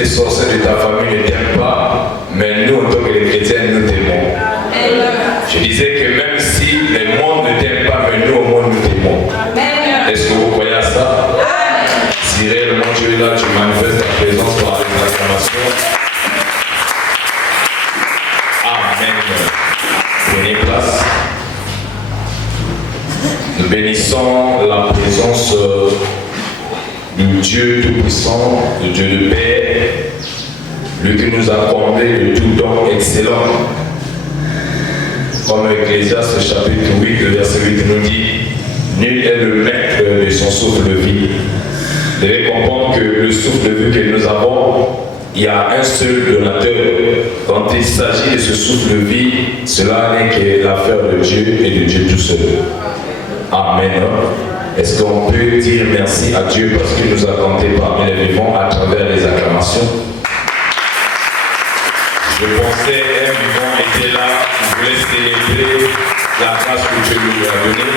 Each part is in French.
les sorciers de ta famille ne t'aiment pas, mais nous, en tant que les chrétiens, nous t'aimons. Je disais que même si le monde ne t'aime pas, mais nous, au monde, nous t'aimons. Est-ce que vous croyez à ça? Si réellement Dieu est là, tu manifestes ta présence par les acclamations. Amen. Prenez place. Nous bénissons la présence du Dieu Tout-Puissant, du Dieu de paix, lui qui nous a accordé le tout don excellent. Comme Ecclésiaste chapitre 8, le verset 8 nous dit, nul est le maître de son souffle de vie. Vous devez comprendre que le souffle de vie que nous avons, il y a un seul donateur. Quand il s'agit de ce souffle de vie, cela n'est que l'affaire de Dieu et de Dieu tout seul. Amen. Est-ce qu'on peut dire merci à Dieu parce qu'il nous a compté parmi les vivants à travers les acclamations? Je pensais un vivant était là, il voulait célébrer la grâce que Dieu lui a donnée.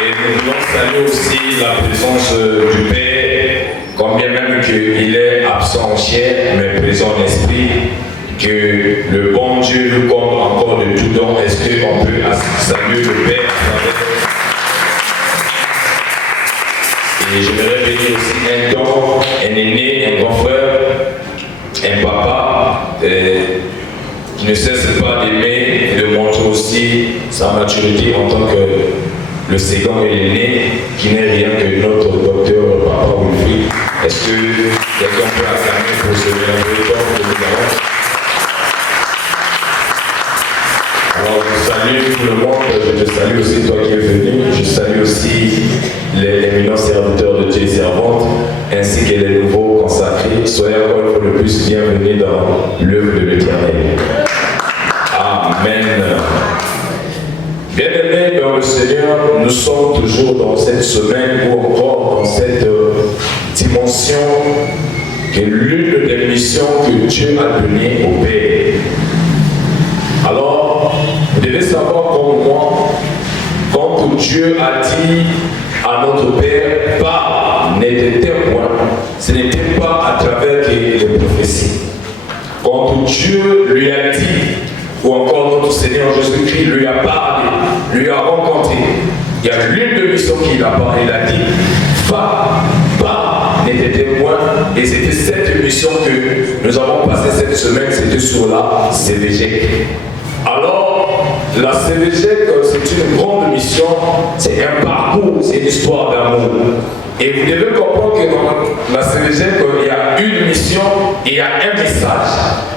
Et nous voulons saluer aussi la présence du Père, combien même qu'il est absent en chair, mais présent en esprit, que le bon Dieu nous compte encore de tout don. Est-ce qu'on peut saluer le Père à travers? Et j'aimerais bénir aussi un don, un aîné, un grand frère, un papa, qui ne cesse pas d'aimer et de montrer aussi sa maturité en tant que le second et l'aîné, qui n'est rien que notre docteur Papa Wilfried. Est-ce que quelqu'un peut acclamer pour ce merveilleux don que nous avons? Alors je salue tout le monde, je salue aussi toi qui es venu, je salue aussi les éminents serviteurs de Dieu et servantes, ainsi que les nouveaux consacrés. Soyez encore une fois de plus bienvenus dans l'œuvre de l'Éternel. Amen. Bien-aimés dans le Seigneur, nous sommes toujours dans cette semaine ou encore dans cette dimension qui est l'une des missions que Dieu a données au Père. Alors, vous devez savoir comme moi, quand Dieu a dit à notre Père, parle, n'était témoin, ce n'était pas à travers les prophéties. Quand Dieu lui a dit, ou encore notre Seigneur Jésus-Christ lui a parlé, lui a rencontré, il y a l'une de missions qu'il a parlé, il a dit, va, n'était témoin, et c'était cette mission que nous avons passée cette semaine, c'était sur la CVG. Alors, la CVG, c'est une grande mission, c'est un parcours, c'est une histoire d'amour. Et vous devez comprendre que dans la CVG, il y a une mission et il y a un message.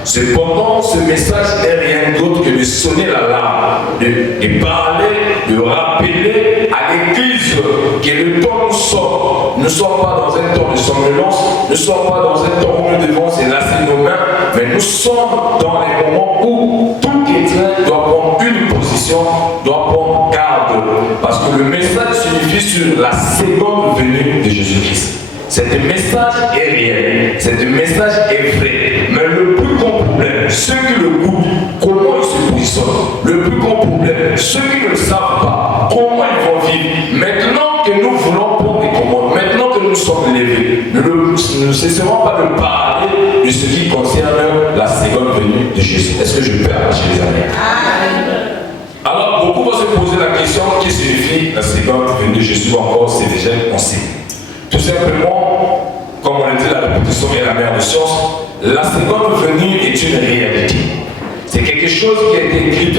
Cependant, ce message n'est rien d'autre que de sonner l'alarme, de parler, de rappeler à l'Église que le temps nous sort. Ne sommes pas dans un temps de somnolence, ne sommes pas dans un temps où nous devons se lasser nos mains, mais nous sommes dans les moments où tout chrétien doit prendre une position, doit prendre garde. Parce que le message signifie sur la seconde venue de Jésus-Christ. Cet message est réel, cet message est vrai. Mais le plus grand problème, ceux qui le goûtent, comment ils se positionnent. Le plus grand problème, ceux qui ne le savent pas, comment ils vont vivre. Maintenant que nous voulons prendre des commandes, maintenant que nous sommes levés, nous ne cesserons pas de parler de ce qui concerne la seconde venue de Jésus. Est-ce que je peux arracher les amis? Alors, beaucoup vont se poser la question, qu'est-ce que signifie la seconde venue de Jésus? Encore, c'est déjà on sait. Tout simplement, comme on a dit, la répétition est la mère de science. La seconde venue est une réalité. C'est quelque chose qui a été écrit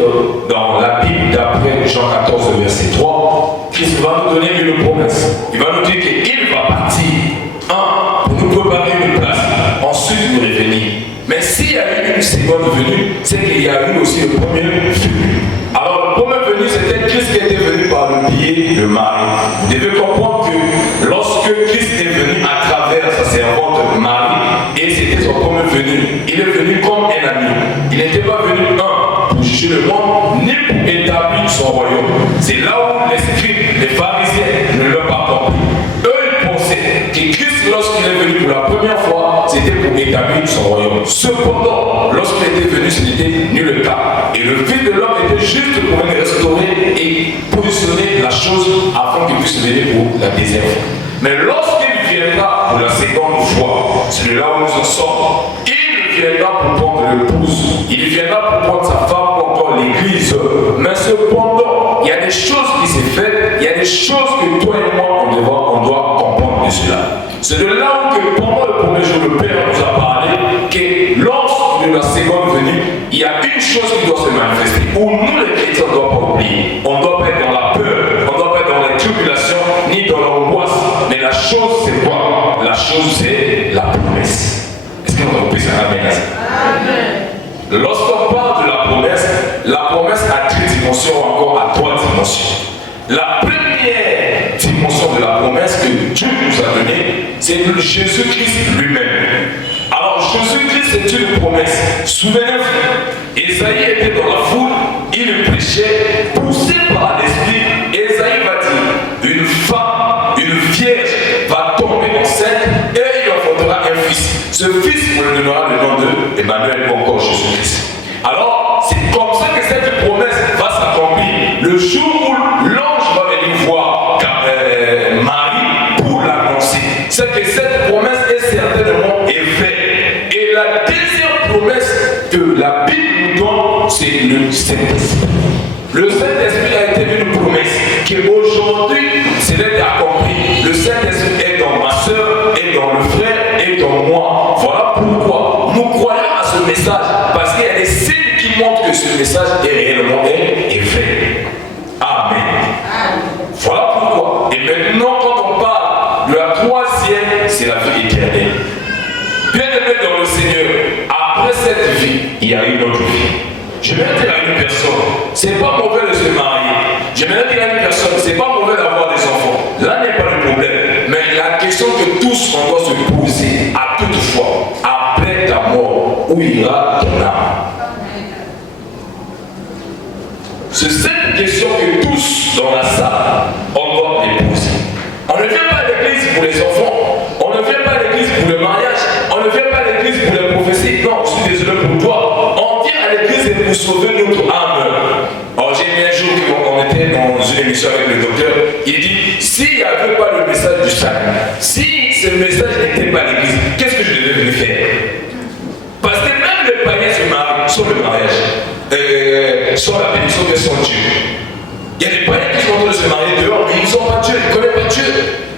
dans la Bible d'après Jean 14, verset 3. Christ va nous donner une promesse. Il va nous dire qu'il va partir. Pour nous préparer une place. Ensuite, nous revenir. Mais s'il y a eu une seconde venue, c'est qu'il y a eu aussi le premier venu. Alors, le premier venu, c'était Christ qui était venu par le biais de Marie. Vous devez comprendre que lorsque Christ est venu à travers sa servante Marie, et c'était son premier venu, il est venu comme un ami. Il n'était pas venu pour juger le monde, ni pour établir son royaume. C'est là où les scribes, les pharisiens ne l'ont pas compris. Eux, ils pensaient que Christ, lorsqu'il est venu pour la première fois, c'était pour établir son royaume. Cependant, lorsqu'il était venu, ce n'était ni le cas. Et le Fils de l'homme était juste pour restaurer et positionner la chose afin qu'il puisse venir pour la désert. Mais lorsqu'il viendra pour la seconde fois. C'est de là où nous en sommes. Il viendra pour prendre l'épouse. Il viendra pour prendre sa femme ou encore l'église. Mais cependant, il y a des choses qui s'est faites. Il y a des choses que toi et moi, on doit comprendre de cela. C'est de là où que pendant le premier jour, le Père nous a parlé que lors de la seconde venue, il y a une chose qui doit se manifester. Où nous les chrétiens, on ne doit pas oublier. On ne doit pas être dans la peur, on ne doit pas être dans les tribulations, ni dans l'angoisse. Mais la chose, c'est quoi? La chose, c'est la promesse. Est-ce qu'on peut dire amen? Amen. Lorsqu'on parle de la promesse a 3 dimensions ou encore à 3 dimensions. La première dimension de la promesse que Dieu nous a donnée, c'est Jésus-Christ lui-même. Alors Jésus-Christ, c'est une promesse. Souvenez-vous, Ésaïe était dans la foule, il prêchait, poussé par l'esprit. Ésaïe va dire, une femme, une vierge va tomber enceinte et il enfantera un fils. Ce fils, on lui donnera le nom de Emmanuel ou encore Jésus-Christ. Alors, c'est comme ça que cette promesse va s'accomplir. Le jour où l'ange va venir voir Marie pour l'annoncer, c'est que cette promesse est certainement vraie. Et la deuxième promesse que la Bible nous donne, c'est le Saint-Esprit. Le Saint-Esprit a été une promesse qui aujourd'hui c'est d'être accompli. Le Saint-Esprit est dans ma soeur, est dans le frère, est dans moi. Voilà pourquoi nous croyons à ce message, parce qu'il y a des signes qui montrent que ce message est réellement vrai. Amen. Voilà pourquoi. Et maintenant, quand on parle de la troisième, c'est la vie éternelle. Bien aimé dans le Seigneur, après cette vie, il y a une autre vie. Je vais dire à une personne, c'est pas mauvais de se marier. Je vais dire à une personne, c'est pas mauvais d'avoir des enfants. Là n'est pas le problème. Mais la question que tous on doit se poser à toute fois, après ta mort, où ira ton âme? C'est cette question que tous dans la salle, on doit les poser. On ne vient pas à l'église pour les enfants. On ne vient pas à l'église pour le mariage. On ne vient pas à l'église pour les prophéties. Non, je suis désolé pour toi. On vient à l'église pour sauver notre âme. Alors j'ai vu un jour qu'on était dans une émission avec le docteur. Il dit, s'il n'y avait pas le message du salut, si ce message n'était pas à l'église, qu'est-ce que je devais venir faire? Parce que même les païens se marient sur le mariage, sur la bénédiction de son Dieu. Il y a des païens qui sont en train de se marier dehors, mais ils n'ont pas Dieu, ils ne connaissent pas Dieu.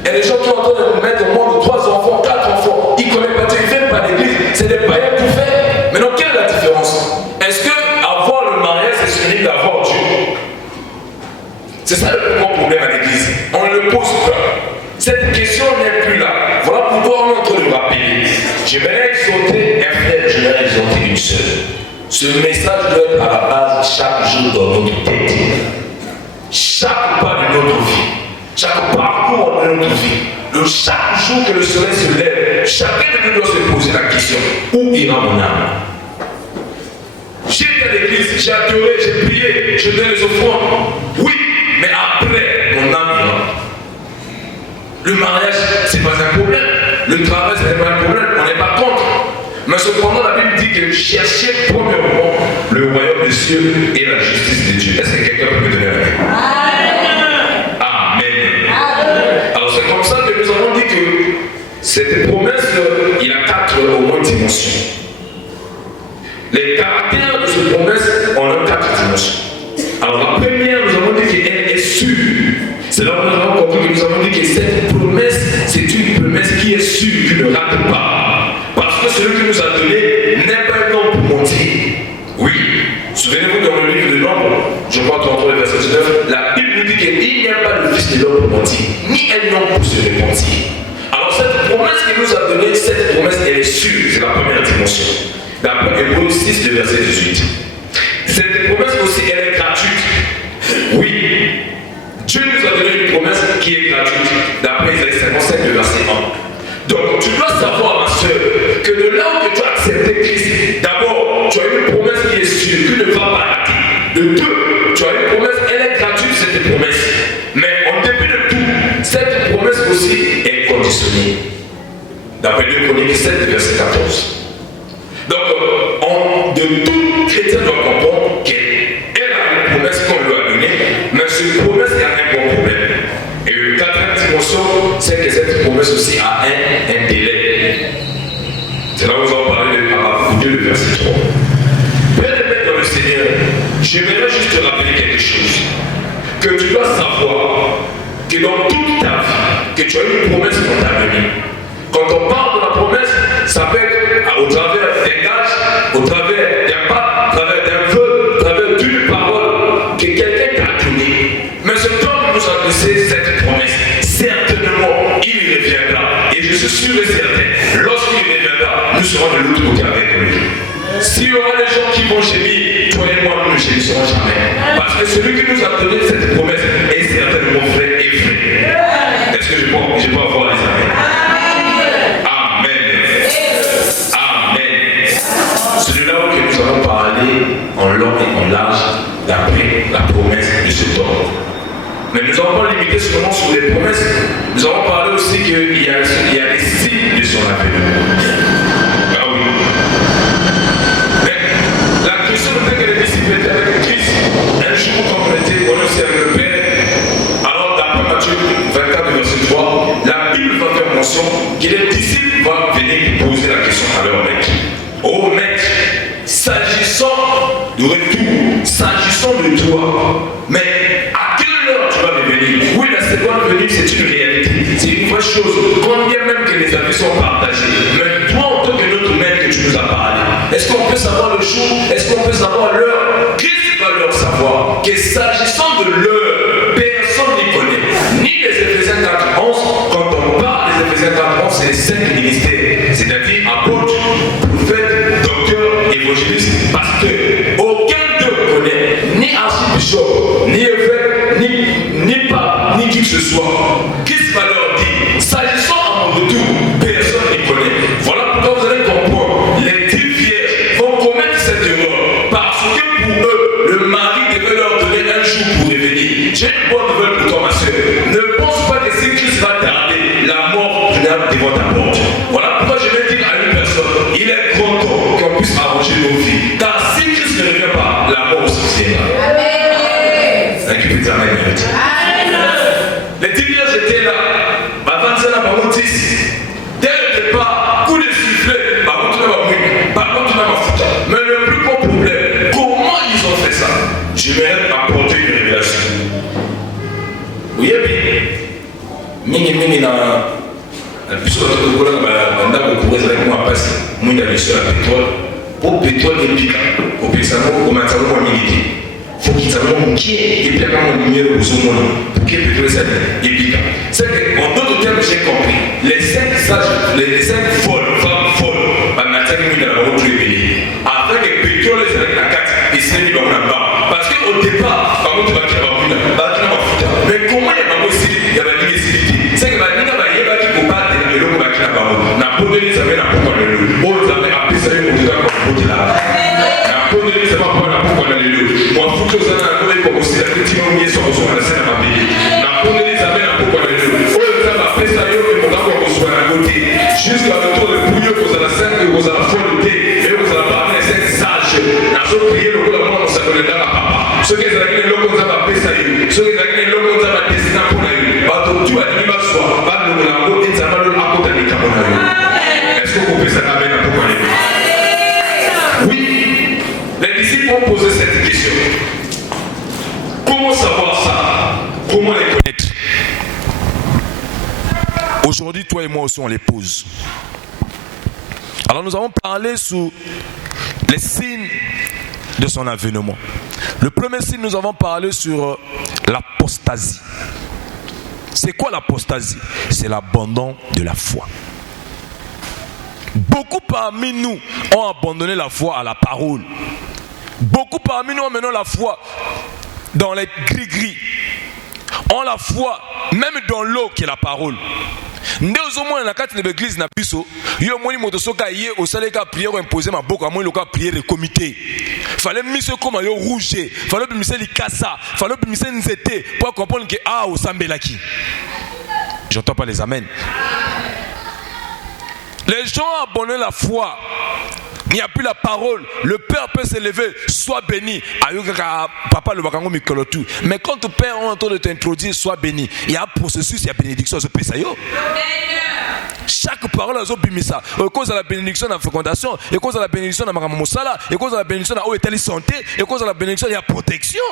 Il y a des gens qui sont en train de mettre au monde 3 enfants, 4 enfants, ils ne connaissent pas Dieu, ils ne viennent pas à l'église, c'est des païens tout faits. Maintenant, quelle est la différence? Est-ce que avoir le mariage, c'est celui d'avoir Dieu? C'est ça le plus grand problème à l'église. On ne le pose pas. Cette question n'est plus là. Voilà pourquoi on est en train de rappeler. Je vais exhorter un frère, je vais exhorter une sœur. Ce message doit être à la base chaque jour dans notre tête. Chaque pas de notre vie, chaque parcours de notre vie, chaque jour que le soleil se lève, chacun de nous doit se poser la question, où ira mon âme? J'ai été à l'église, j'ai adoré, j'ai prié, je donne les offrandes. Oui, mais après, mon âme ira. Le mariage, ce n'est pas un problème. Le travail, ce n'est pas un problème. On n'est pas contre. Mais cependant, la Bible dit que cherchez premièrement le royaume des cieux et la justice de Dieu. Est-ce que quelqu'un peut me donner la main? Amen. Alors c'est comme ça que nous avons dit que cette promesse, il y a 4 au moins dimensions. Les caractères de cette promesse, on a 4 dimensions. Alors la première, nous avons dit qu'elle est sûre. C'est là où nous avons compris que nous avons dit que cette promesse, c'est une promesse qui est sûre, qui ne rate pas. Parce que celui qui nous a donné n'est pas un homme pour mentir. Oui, souvenez-vous dans le livre de Nombres, je crois que le verset 19, la Bible nous dit qu'il n'y a pas de fils de l'homme pour mentir, ni un homme pour se repentir. Alors cette promesse qu'il nous a donnée, cette promesse elle est sûre, c'est la première dimension. D'après Hébreux 6, le verset 18. Cette promesse aussi, elle est gratuite. Oui, Dieu nous a donné une promesse qui est gratuite. D'après Isaïe 57, le verset 1. Donc tu dois savoir, ma soeur, que de là où tu as accepté Christ, d'abord, tu as une promesse qui est sûre, qui ne va pas rater. De deux, tu as une promesse, elle est gratuite, cette promesse. Mais en dépit de tout, cette promesse aussi est conditionnée. D'après 2 Chroniques 7, verset 14. Donc, de tout chrétien doit comprendre qu'elle a une promesse qu'on lui a donnée, mais cette promesse, il y a un bon problème. Et la 4e dimension, c'est que cette promesse aussi a un délai. C'est là où nous allons parler de Habakkuk 2, le verset 3. Père et dans le Seigneur, j'aimerais juste te rappeler quelque chose. Que tu dois savoir que dans toute ta vie, que tu as une promesse pour ta venue. Quand on parle de la promesse, ça peut être au travers des gages, au travers d'un pas, au travers d'un vœu, au travers d'une parole que quelqu'un t'a donnée. Mais ce temps nous a laissé cette promesse. Certainement, il reviendra. Et je suis sûr et certain, lorsqu'il reviendra, nous serons de l'autre côté avec lui. S'il y aura des gens qui vont gémir, toi et moi, nous ne gémisserons jamais. Parce que celui qui nous a donné cette promesse est certainement vrai et vrai. Est-ce que je peux avoir les amis? C'est de là où nous allons parler en long et en large d'après la promesse de ce temps. Mais nous n'allons pas limiter seulement sur les promesses. Nous allons parler aussi qu'il y a des signes de son avenir. Ah oui. Mais la question de que les disciples étaient avec Christ, un jour quand on était aussi avec le Père, alors d'après Matthieu 24, verset 3, la Bible va faire mention que les disciples vont venir poser la question à leur maître. Oh maître, s'agissant du retour, s'agissant de toi, mais à quelle heure tu vas revenir? Oui, la seconde venue, c'est une réalité, c'est une vraie chose. Combien même que les avis sont partagés, mais toi, en tant que notre maître que tu nous as parlé, est-ce qu'on peut savoir le jour? Est-ce qu'on peut savoir l'heure? Christ va leur savoir que s'agissant de l'heure, personne n'y connaît, ni les Éphésiens 4:11. Quand on parle des Éphésiens 4:11, c'est les 5 ministères, c'est-à-dire apôtres, prophètes, docteurs, évangélistes, pasteurs. Aucun d'eux connaît, ni archibishop, ni évêque, ni pape, ni qui que ce soit. Christ va leur dire, s'agissant à mon retour, personne ne connaît. Voilà pourquoi vous allez comprendre, les 10 vierges vont commettre cette erreur, parce que pour eux, le mari devait leur donner un jour pour revenir. J'ai une bonne nouvelle pour toi, ma soeur. Ne pense pas que si Christ va tarder, la mort viendra devant ta porte. Voilà pourquoi je vais dire à une personne, il est grand temps qu'on puisse arranger nos vies. Car si Christ ne revient pas, la mort aussi viendra. Les 10 vierges étaient là. Dès le départ, coup de sifflet, mais le plus gros problème, comment ils ont fait ça? Je vais apporter une révélation. Oui, bien. Puisque on a beaucoup de moi passer, moi d'aller sur la pétrole, pour pétrole et pique, au Pessamo, au Matamo, au Milité. Faut qu'il s'appelle mon qui et puis à mon numéro au Zomono, pour qu'il pétrole ça et pique. C'est qu'en d'autres termes, j'ai compris, les 5 sages, les 5 folles, femmes folles, on a 5 minutes dans la route de l'ébélé. Après que le pétrole est avec la 4, il s'est mis dans la barre. Parce qu'au départ, par contre, tu vas dire, mais comment il y a pas possible, il y a pas de nécessité. C'est que il y a pas qui peut pas tenir le logo qui n'a pas bon. N'a pas donné ça, mais n'a pas quoi le logo. Oh, vous avez appelé ça, vous avez appelé là. N'a pas donné ça, pas quoi le logo. Moi, faut que vous avez appelé pour aussi la petite mamie sur la scène à ma pays. N'a pas donné ça, mais n'a pas quoi le logo. Oh, vous avez appelé ça, mais pour avoir qu'on soit à côté. Jusqu'à le tour de bouillon, vous avez la scène, vous avez la folle de et vous avez parlé de cette sage. N'a pas prié le coup de la mort, ça peut le dire à papa. Ceux qui ont le logo, vous avez appelé ça, ceux qui ont le logo, vous avez destiné pour la vie. Tu as dit, est-ce que vous pouvez s'arrêter à pourquoi? Oui, les disciples ont posé cette question. Comment savoir ça? Comment les connaître? Aujourd'hui, toi et moi aussi, on les pose. Alors, nous avons parlé sur les signes de son avènement. Le premier signe, nous avons parlé sur l'apostasie. C'est quoi l'apostasie? C'est l'abandon de la foi. Beaucoup parmi nous ont abandonné la foi à la parole. Beaucoup parmi nous ont mené la foi dans les gris-gris. Ont la foi même dans l'eau qui est la parole. Nde ozomona na kati de l'église na biso yo moni moto soka yé au saleka prière imposer ma boko moi loka prière le comité fallait miser comme yo rouge fallait miser likasa fallait miser nzete pour comprendre que ah au sambelaki. J'entends pas les amen. Les gens ont abandonné la foi. Il n'y a plus la parole. Le Père peut s'élever, sois béni. Papa le bakango mikolotu. Mais quand ton Père est en train de t'introduire, sois béni. Il y a un processus, il y a bénédiction. Ce Père, Chaque parole a bimisa. Et cause de la bénédiction dans la fécondation, et cause de la bénédiction dans la maramosala, et cause de la bénédiction dans la santé, et cause de la bénédiction dans la protection.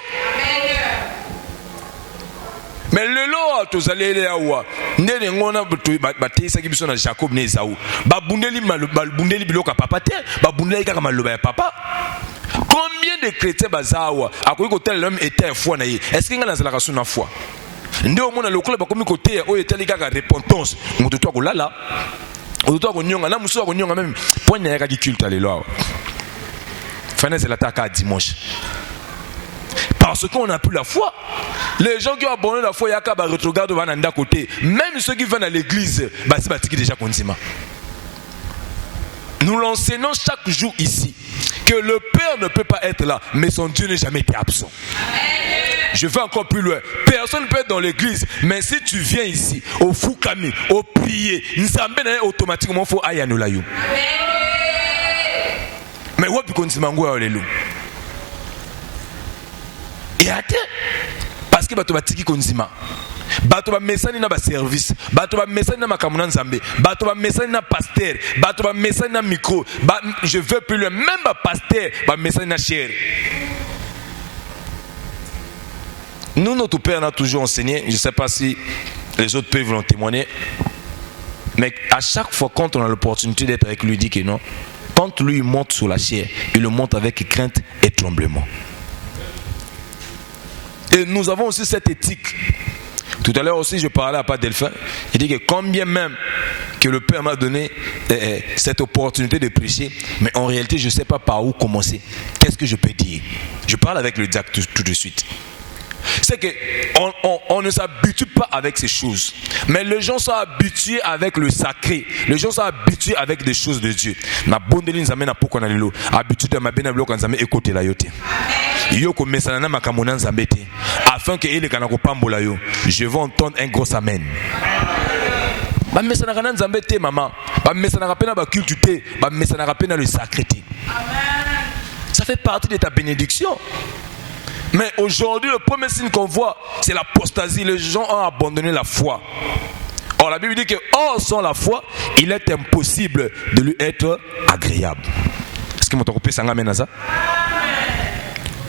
Mais le lot, tous allez là où n'est ngona bâti ça qui besoin de Jacob né Esaü. Ba bundeli bundeli biloka papa te, ba bundeli kaka maloba papa. Combien de chrétiens bazawa a quoi côté l'homme était un foi naïe. Est-ce qu'il y a dans la relation na foi? Ndé au monde le club ba comme côté o était kaka repentance. Moto toi ko lala. O toi ko nyonga na muso ko nyonga même point na yaka culte aller là. Fin de l'attaque à dimanche. Parce qu'on n'a plus la foi. Les gens qui ont abandonné la foi, il y a qu'à regarder à côté. Même ceux qui viennent à l'église, c'est déjà conscient. Nous l'enseignons chaque jour ici que le Père ne peut pas être là, mais son Dieu n'est jamais été absent. Je vais encore plus loin. Personne ne peut être dans l'église, mais si tu viens ici, au Foukami, au prier, automatiquement, il faut aller à nous là. Mais où est-ce qu'on se mange à l'élu? Et attends, parce que bato batiki konzima, bato ba mesani na ba service, bato ba mesani na makamuna nzambe, bato ba mesani na pasteur, bato ba mesani na micro, je veux plus le même ba pasteur, ba mesani na chair. Nous, notre Père, a toujours enseigné, je ne sais pas si les autres peuvent en témoigner, mais à chaque fois quand on a l'opportunité d'être avec lui, il dit que non, quand lui il monte sur la chair, il le monte avec crainte et tremblement. Et nous avons aussi cette éthique. Tout à l'heure aussi, je parlais à Père Delphin. Il dit que combien même que le Père m'a donné cette opportunité de prêcher, mais en réalité, je ne sais pas par où commencer. Qu'est-ce que je peux dire? Je parle avec le diacre tout de suite. C'est qu'on ne s'habitue pas avec ces choses. Mais les gens sont habitués avec le sacré. Les gens sont habitués avec des choses de Dieu. Na bondeli nzambe na poko na lelo. Habitude ma bena bloko nzambe écoute la yote. Yo ko mesana na makamona nzambe te. Afin que ele kana ko pambola yo. Je veux entendre un gros amen. Ba mesana kana nzambe te maman. Ba mesana ka pena ba culte te. Ba mesana ka pena le sacré te. Ça fait partie de ta bénédiction. Mais aujourd'hui, le premier signe qu'on voit, c'est l'apostasie. Les gens ont abandonné la foi. Or, la Bible dit que, hors sans la foi, il est impossible de lui être agréable. Est-ce que mon tropé s'en amène à ça?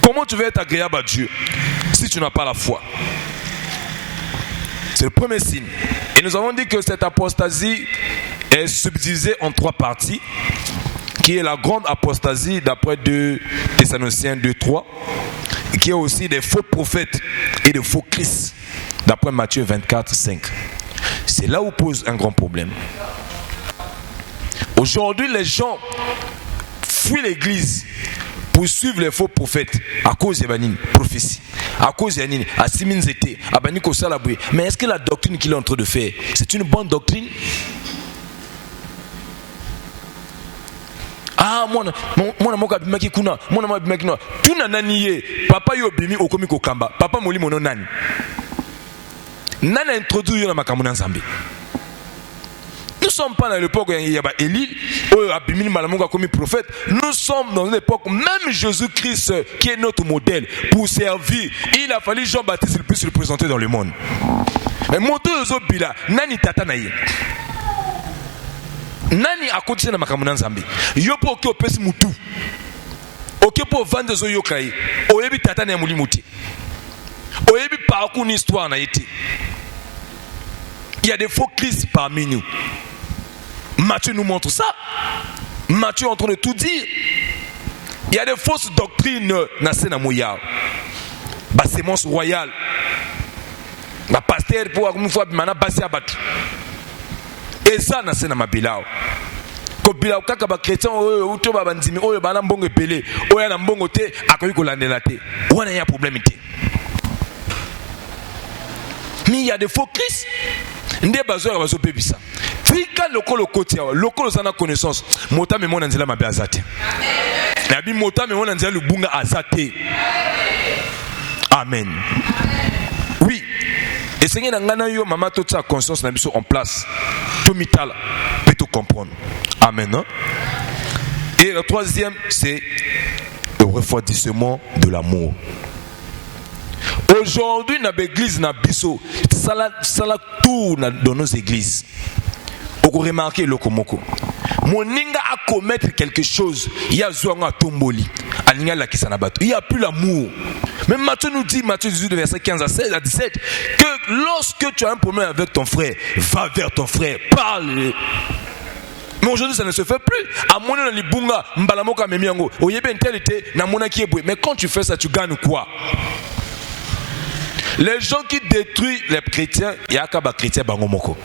Comment tu veux être agréable à Dieu si tu n'as pas la foi? C'est le premier signe. Et nous avons dit que cette apostasie est subdivisée en 3 parties, qui est la grande apostasie d'après 2 Thessaloniciens 2:3. Qui est aussi des faux prophètes et des faux Christ, d'après Matthieu 24:5. C'est là où pose un grand problème. Aujourd'hui, les gens fuient l'église pour suivre les faux prophètes à cause de la prophétie, à cause de la siminzete, à baniko salaboué. Mais est-ce que la doctrine qu'il est en train de faire, c'est une bonne doctrine? Ah, moi moka bimaki kuna, moi na bimaki kuna. Tu na naniye, papa yo bimi okomi kokamba, papa moli mono nani. Nana introduit yo na makamuna nzambe. Nous ne sommes pas dans l'époque où il y a Élie, où Abimini Malamonga comme prophète. Nous sommes dans une époque, même Jésus-Christ qui est notre modèle pour servir, il a fallu Jean-Baptiste puisse se représenter dans le monde. Mais moto yozo bila, nani tata na ye. Nani a continué na makamuna nzambe. Yo po ki opesi mutu. Oke po vendre zo yokai. Oyebi tata na muli muti. Oyebi parcours une histoire na été. Il y a des faux Christ parmi nous. Matthieu nous montre ça. Matthieu est en train de tout dire. Il y a des fausses doctrines na sena moya. Ba sémence royale. Ba pasteur pour une fois mana basé abatu. Et ça na sena mabilao. Ko bilao kaka ba chrétien o to ba bandimi o ba na mbongo epelé. O ya na mbongo te akoyi ko landela te. Wana ya problème te. Mais il y a des faux Christ. Ndé bazo bazo pebisa. Fika lokolo kotia, lokolo sana connaissance. Mota me mona nzela mabe azate. Na bi mota me mona nzela lubunga azate. Amen. Oui. Et c'est que ngana yo mama toute sa conscience na biso en place. Tout mitala peut tout comprendre. Amen. Hein? Et le troisième c'est le refroidissement de l'amour. Aujourd'hui, dans l'église, dans biso, ça tourne dans nos églises. Au remarquer le komoko. Moninga a commettre quelque chose, il y a Zouanga Tomboli, Aninga la Kisanabato. Il n'y a plus l'amour. Même Matthieu nous dit, Matthieu 18, verset 15 à 17, que lorsque tu as un problème avec ton frère, va vers ton frère, parle. Mais aujourd'hui, ça ne se fait plus. Mais quand tu fais ça, tu gagnes quoi? Les gens qui détruisent les chrétiens, il y a des chrétiens bangomoko.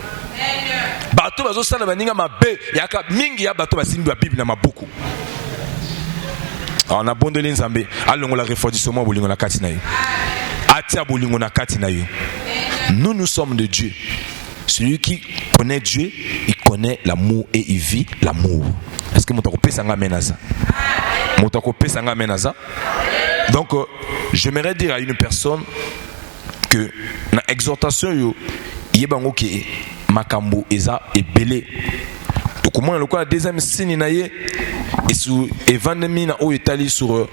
Bato bazo sala baninga mabe, il y a mingi ya bato basimbi ba Bible na mabuku. On a abandonné Nzambe, allons la refroidissement bolingo na kati na yo. Atia bolingo na kati na yo. Nous sommes de Dieu. Celui qui connaît Dieu, il connaît l'amour et il vit l'amour. Est-ce que motako pesa nga menaza? Motako pesa nga menaza? Donc j'aimerais dire à une personne que na exhortation yo yebango ki makambo eza ebele. Donc comment le quoi deuxième signe na ye et sur évangélie na o etali sur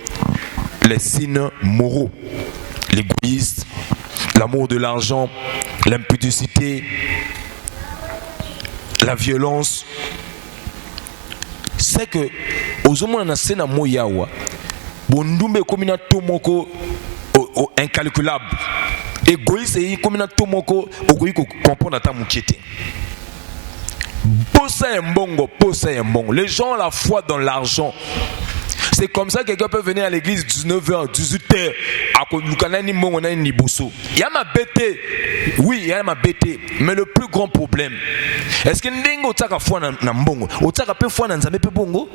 les signes moraux, l'égoïsme, l'amour de l'argent, l'impudicité, la violence. C'est que aux hommes na sena moyawa bondumbe komina tomoko incalculable. Égoïste et komina tomoko okoyi ko comprendre ta mukete. Posa un bongo. Les gens ont la foi dans l'argent. C'est comme ça que quelqu'un peut venir à l'église 19h, 18h. Il y a ma bête. Oui, il y a ma bête. Mais le plus grand problème, est-ce que Ndingo Taka foi na mbongo? Otaka pe foi na nzambe pe bongo?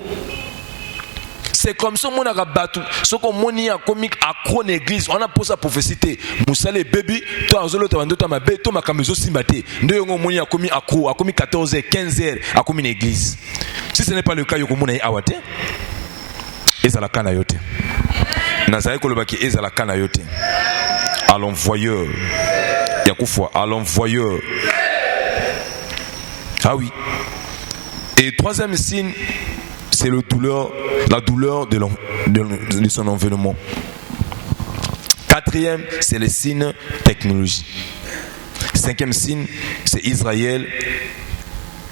C'est comme ça mon arabatou. Ce qu'on moni a comique accro l'église. On a posé sa prophétie. Moussale baby, toi azolo tabando ta ma bête, toi ma camiso simbate. Ndeyo moni a commis accro, a commis 14h, 15h, a commis l'église. Si ce n'est pas le cas, yoko mona awate. Ezalaka na yote. Nazaye kolobaki ezalaka na yote. À l'envoyeur. Yakufwa, à l'envoyeur. Ah oui. Et troisième signe, c'est la douleur de son environnement. Quatrième, c'est les signes technologiques. Cinquième signe, c'est Israël.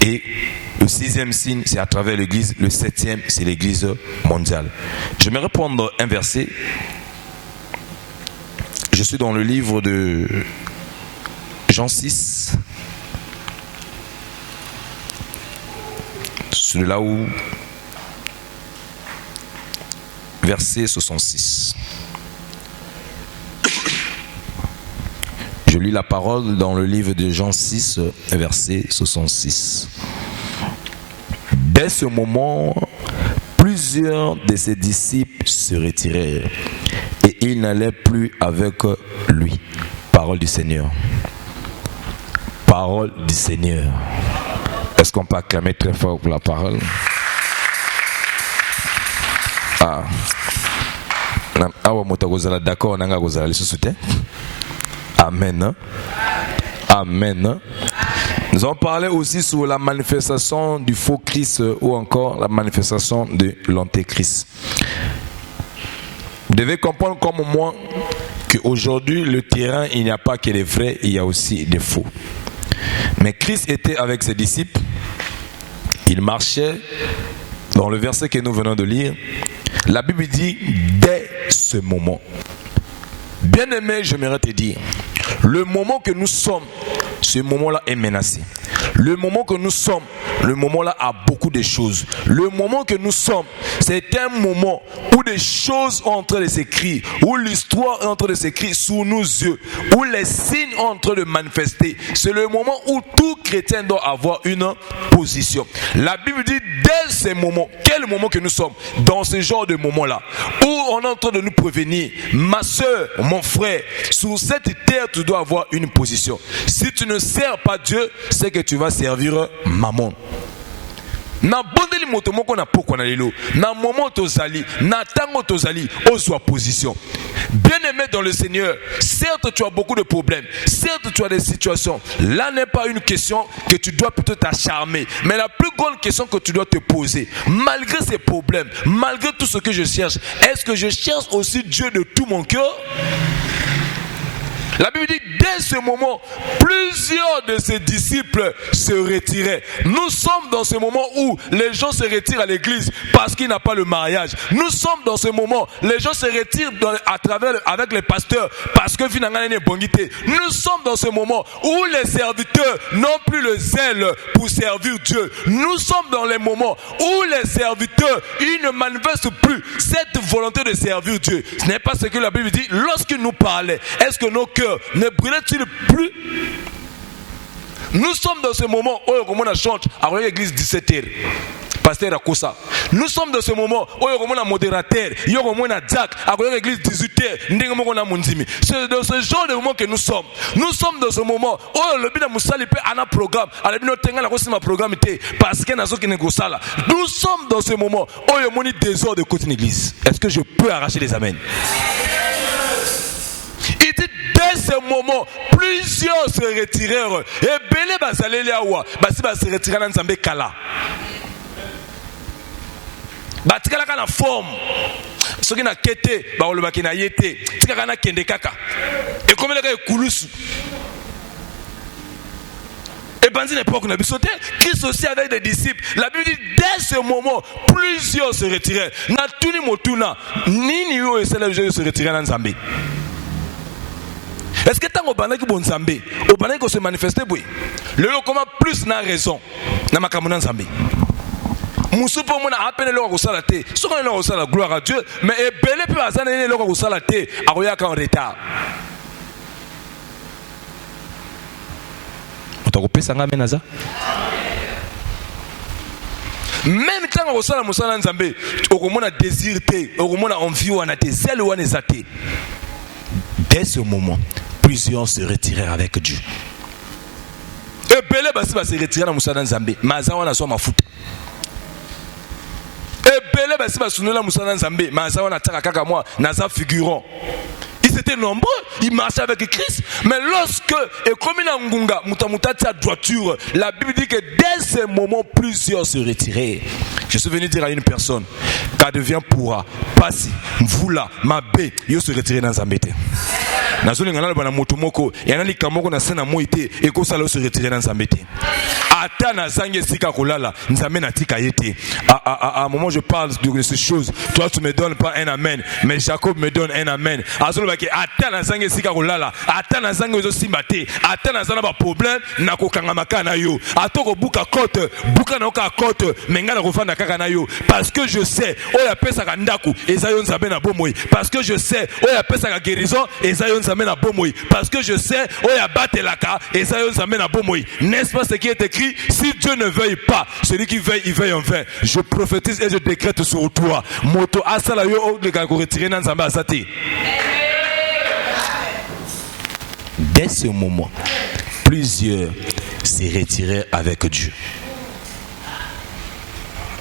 Et le sixième signe, c'est à travers l'église. Le septième, c'est l'église mondiale. Je vais reprendre un verset. Je suis dans le livre de Jean 6. C'est là où verset 66. Je lis la parole dans le livre de Jean 6, verset 66. Dès ce moment, plusieurs de ses disciples se retirèrent et ils n'allaient plus avec lui. Parole du Seigneur. Parole du Seigneur. Est-ce qu'on peut acclamer très fort pour la parole? Ah. D'accord, Amen. Amen. Nous allons parler aussi sur la manifestation du faux Christ ou encore la manifestation de l'antéchrist. Vous devez comprendre comme moi qu'aujourd'hui, le terrain, il n'y a pas que des vrais, il y a aussi des faux. Mais Christ était avec ses disciples. Il marchait dans le verset que nous venons de lire. La Bible dit dès ce moment. Bien-aimé, j'aimerais te dire, le moment que nous sommes, ce moment-là est menacé. Le moment que nous sommes, le moment-là a beaucoup de choses. Le moment que nous sommes, c'est un moment où des choses sont en train de s'écrire, où l'histoire est en train de s'écrire sous nos yeux, où les signes sont en train de manifester. C'est le moment où tout chrétien doit avoir une position. La Bible dit dès ces moments, quel moment que nous sommes, dans ce genre de moment-là, où on est en train de nous prévenir, ma soeur, mon frère, sur cette terre, tu dois avoir une position. Si tu ne sers pas Dieu, c'est que tu vas servir maman. Na bondeli moto moko na poko na lelo na moment tozali na tango tozali ozwa position. Bien-aimé dans le Seigneur, certes tu as beaucoup de problèmes, certes tu as des situations. Là n'est pas une question que tu dois plutôt t'acharmer, mais la plus grande question que tu dois te poser, malgré ces problèmes, malgré tout ce que je cherche, est-ce que je cherche aussi Dieu de tout mon cœur? La Bible dit, dès ce moment, plusieurs de ses disciples se retiraient. Nous sommes dans ce moment où les gens se retirent à l'église parce qu'il n'y a pas le mariage. Nous sommes dans ce moment, les gens se retirent avec les pasteurs parce que finalement, il y a une bonité. Nous sommes dans ce moment où les serviteurs n'ont plus le zèle pour servir Dieu. Nous sommes dans les moments où les serviteurs, ils ne manifestent plus cette volonté de servir Dieu. Ce n'est pas ce que la Bible dit. Lorsqu'il nous parlait, est-ce que nos cœurs ne brûlaient-ils plus? Nous sommes dans ce moment où on a chanté à l'église 17h. Pasteur Akosa. Nous sommes dans ce moment où on a modérateur, on a Jack, à l'église 18h. C'est dans ce genre de moment que nous sommes. Nous sommes dans ce moment où le bina musali peut un programme, à la bina tenga la cosima programme parce que nazo qui négosala. Nous sommes dans ce moment où on a désordre de côté de l'église. Est-ce que je peux arracher les amens? Il dit dès ce moment, plusieurs se retirèrent. Et Belé Bazaleliawa, Basi va se retirer dans Nzambe Kala. Batikala kana forme. Ce qui n'a quitté, le bakina yete. Tika kana kende kaka. Et comme le gars est kulusu. Et pendant une époque, on a vu sauter. Christ aussi avec des disciples. La Bible dit dès ce moment, plusieurs se retiraient. Natuni motuna. Ni yo et celle se retiraient dans Nzambe. Est-ce que tant au banaki bon Nzambe, au banaki qu'on se manifeste boui. Le comment plus n'a raison. Na makamuna Nzambe. Moussoupo mon a appelé l'or au salaté. Ce qu'on est là au salat, gloire à Dieu. Mais belé peut azana l'or au salaté. Aroyaka en retard. On t'a coupé ça ngamenaza. Même tant au salat moussala Nzambe, au moins a désiré, au moins a envie ou a été zèle ou a été. Dès ce moment, plusieurs se retirèrent avec Dieu. Et belé basi va se retirer dans moussala Nzambe. Mazawa na so ma foot. Belé basi basunela musala Nzambe mazawa na taka kaka moi naza figurant. Ils étaient nombreux, ils marchaient avec Christ, mais lorsque et comme il ngunga mutamutati à droiture, la Bible dit que dès ce moment plusieurs se retiraient. Je suis venu dire à une personne qu'elle devient pourra passi mvula mabe yo se retirer dans Nzambe. Nazoli ngana bana motomoko yana likamoko na sena moite et ko sala se retirer dans Nzambe. Ata na zange sika kolala Nzambe na tika yete. À un moment je parle de ces choses, toi tu me donnes pas un amen, mais Jacob me donne un amen. Azolo baki ata na zange sika kolala, ata na zange zo simbate, ata na zana ba problème na ko kangamaka na yo. Atoko buka kote, buka na ka kote, menga na ko fanda kaka na yo parce que je sais oya pesa ka ndaku ezayo Nzambe na bomoyi, parce que je sais oya pesa ka guérison ezayo Nzambe na bomoyi, parce que je sais oya batelaka ezayo Nzambe na bomoyi. N'est-ce pas ce qui est écrit? Si Dieu ne veuille pas, celui qui veille, il veille en vain. Je prophétise et je décrète sur toi. Moto asala yo de ko retirer dans Nzambe asati. Dès ce moment, plusieurs se retiraient avec Dieu.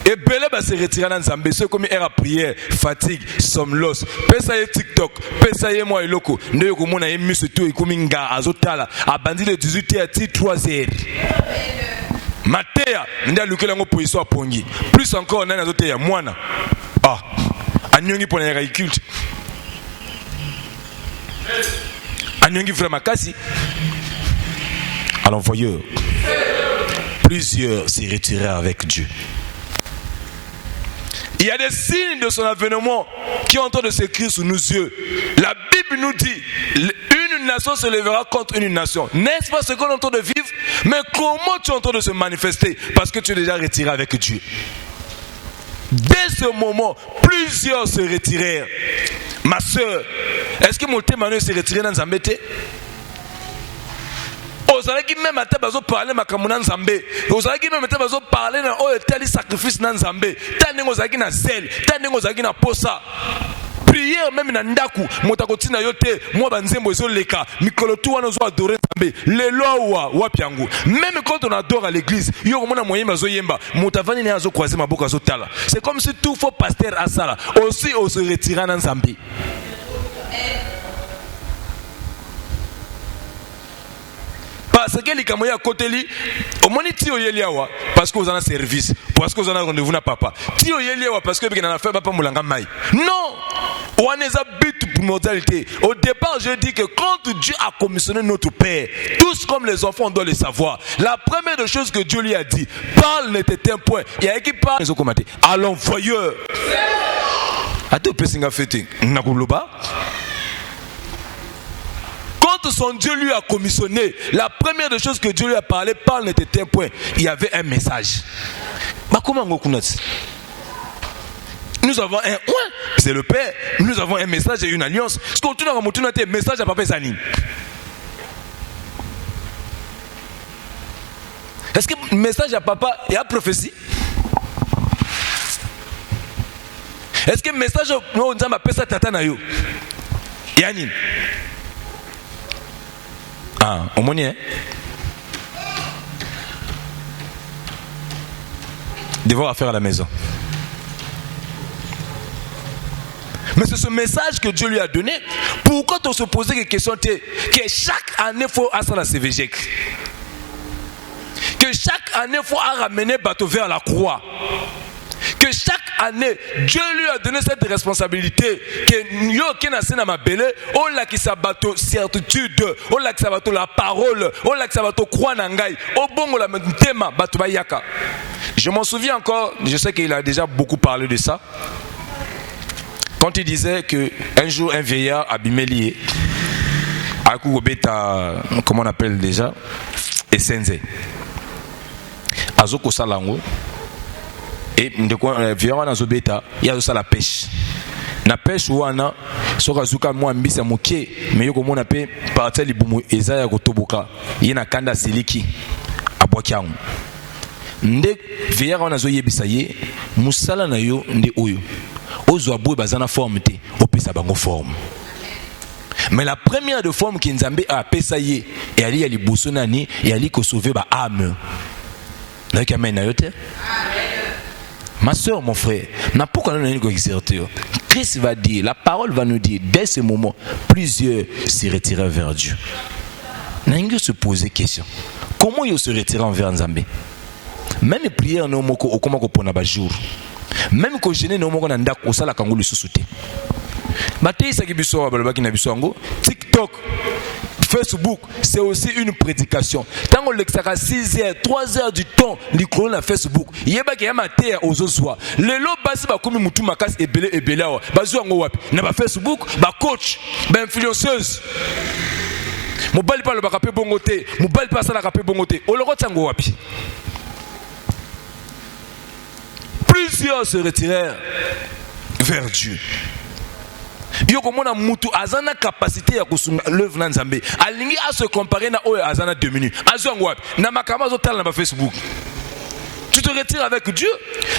Et belé va se retirer dans Nzambe. C'est comme une prière, fatigue, somnolence. Pesaye TikTok, pesaye moi et loco. Ne ko mona emi se tout et comme nga azotala. Abandi le 18h à 3h. Matéa, nda lukela ngo poiso apongi. Plus encore nana azoteya mwana. Ah, anyongi pona ya culte. Anyongi vraiment kasi. Alors voyez, plusieurs se retirèrent avec Dieu. Il y a des signes de son avènement qui sont en train de s'écrire sous nos yeux. La Bible nous dit, une nation se lèvera contre une nation. N'est-ce pas ce qu'on est en train de vivre? Mais comment tu es en train de se manifester? Parce que tu es déjà retiré avec Dieu. Dès ce moment, plusieurs se retirèrent. Ma soeur, est-ce que mon témoignage s'est retiré dans Nzambe? Ozalaki même ata bazo parler makamuna Nzambe. Ozalaki même ata bazo parler na o etali sacrifice na Nzambe. Tande ngozaki na zèle, tande ngozaki na posa. Prière même na ndaku, motakoti na yote, moi banzembo ezoleka, mikolo tu wana zo adorer Nzambe. Lelo wa piango. Même quand on adore à l'église, yo komona moyen bazo yemba, motavani ne azo croiser maboko azo tala. C'est comme si tout faux pasteur à ça aussi on se retire dans Nzambe. Parce que les camoyens à côté li, au moins tio yeliawa parce que vous en avez service, parce que vous en avez rendez-vous na papa. Tio yeliawa parce que vous en avez fait papa moulanga mai. Non, on est habitué primordialité. Au départ, je dis que quand Dieu a commissionné notre Père, tous comme les enfants, on doit le savoir. La première des choses que Dieu lui a dit, parle ne t'éteins point. Il y a qui parle à l'envoyeur. Quand son Dieu lui a commissionné, la première des choses que Dieu lui a parlé, parle ne t'éteins point. Il y avait un message. Nous avons un c'est le Père. Nous avons un message et une alliance. Ce qu'on a un message à Papa Zani. Est-ce que le message à Papa est à prophétie? Est-ce que le message à Pesa Tata Nayo? Yani. Ah, au moins, hein? Devoir à faire à la maison. Mais c'est ce message que Dieu lui a donné. Pourquoi tu se posais des questions que chaque année il faut à la CVG, que chaque année il faut ramener bateau vers la croix, que chaque année Dieu lui a donné cette responsabilité que yo qui n'a pas ma belle on l'a qui sabato certitude on l'a qui sabato la parole on l'a qui sabato croix nangai au bongo la tema bato bayaka. Je m'en souviens encore, je sais qu'il a déjà beaucoup parlé de ça. Quand il disait qu'un jour, un vieillard abîmé lié, à comment on appelle déjà, Essenze, Azoko Salango, et le vieillard a Zobeta, il y a aussi la pêche. La pêche, ou on a, Sokazuka, moi, Mbisa Moké, mais comme on appelle, partir les boumou, Ezaya Gotoboka, il y a un kanda siliki, à Bokiang. Nde vieillard a Zoye Bisaye, Moussala Nayo, Nde Oyo. Ozouabou bazana forme te, opesa bango forme. Mais la première de forme qui Nzambe a pesaye et ali ali bosonani et ali ko sauver ba âme. Donc amen na yote. Ma soeur, mon frère, n'a pas qu'on a exerté. Christ va dire, la parole va nous dire, dès ce moment, plusieurs se retirent vers Dieu. N'a se poser question. Comment ils se retirent vers Nzambe? Même les prières no moko okoma ko pona ba jour. Même quand je n'ai pas de au sala kango le sous-souté. Bataille ça qui biso balobaki na biso ngo TikTok, Facebook, c'est aussi une prédication. Tant qu'on l'exaka 6h, 3h du temps, l'icône na Facebook. Yeba ki yama terre aux oswa. Le lo basi ba komi mutu makas ebele awa. Bazu ngo wapi? Na ba Facebook, ba coach, ba influenceuse. Mobali pa lo ba kapé bongote, mobali pa sala kapé bongote. Oloko tango wapi? Plusieurs se retirèrent vers Dieu. Yo komona mutu azana capacité ya kusunga l'œuvre na Nzambe. Alingi a se comparer na oyo azana 2 minutes. Azwa ngwapi? Na makama zo tala na Facebook. Tu te retires avec Dieu.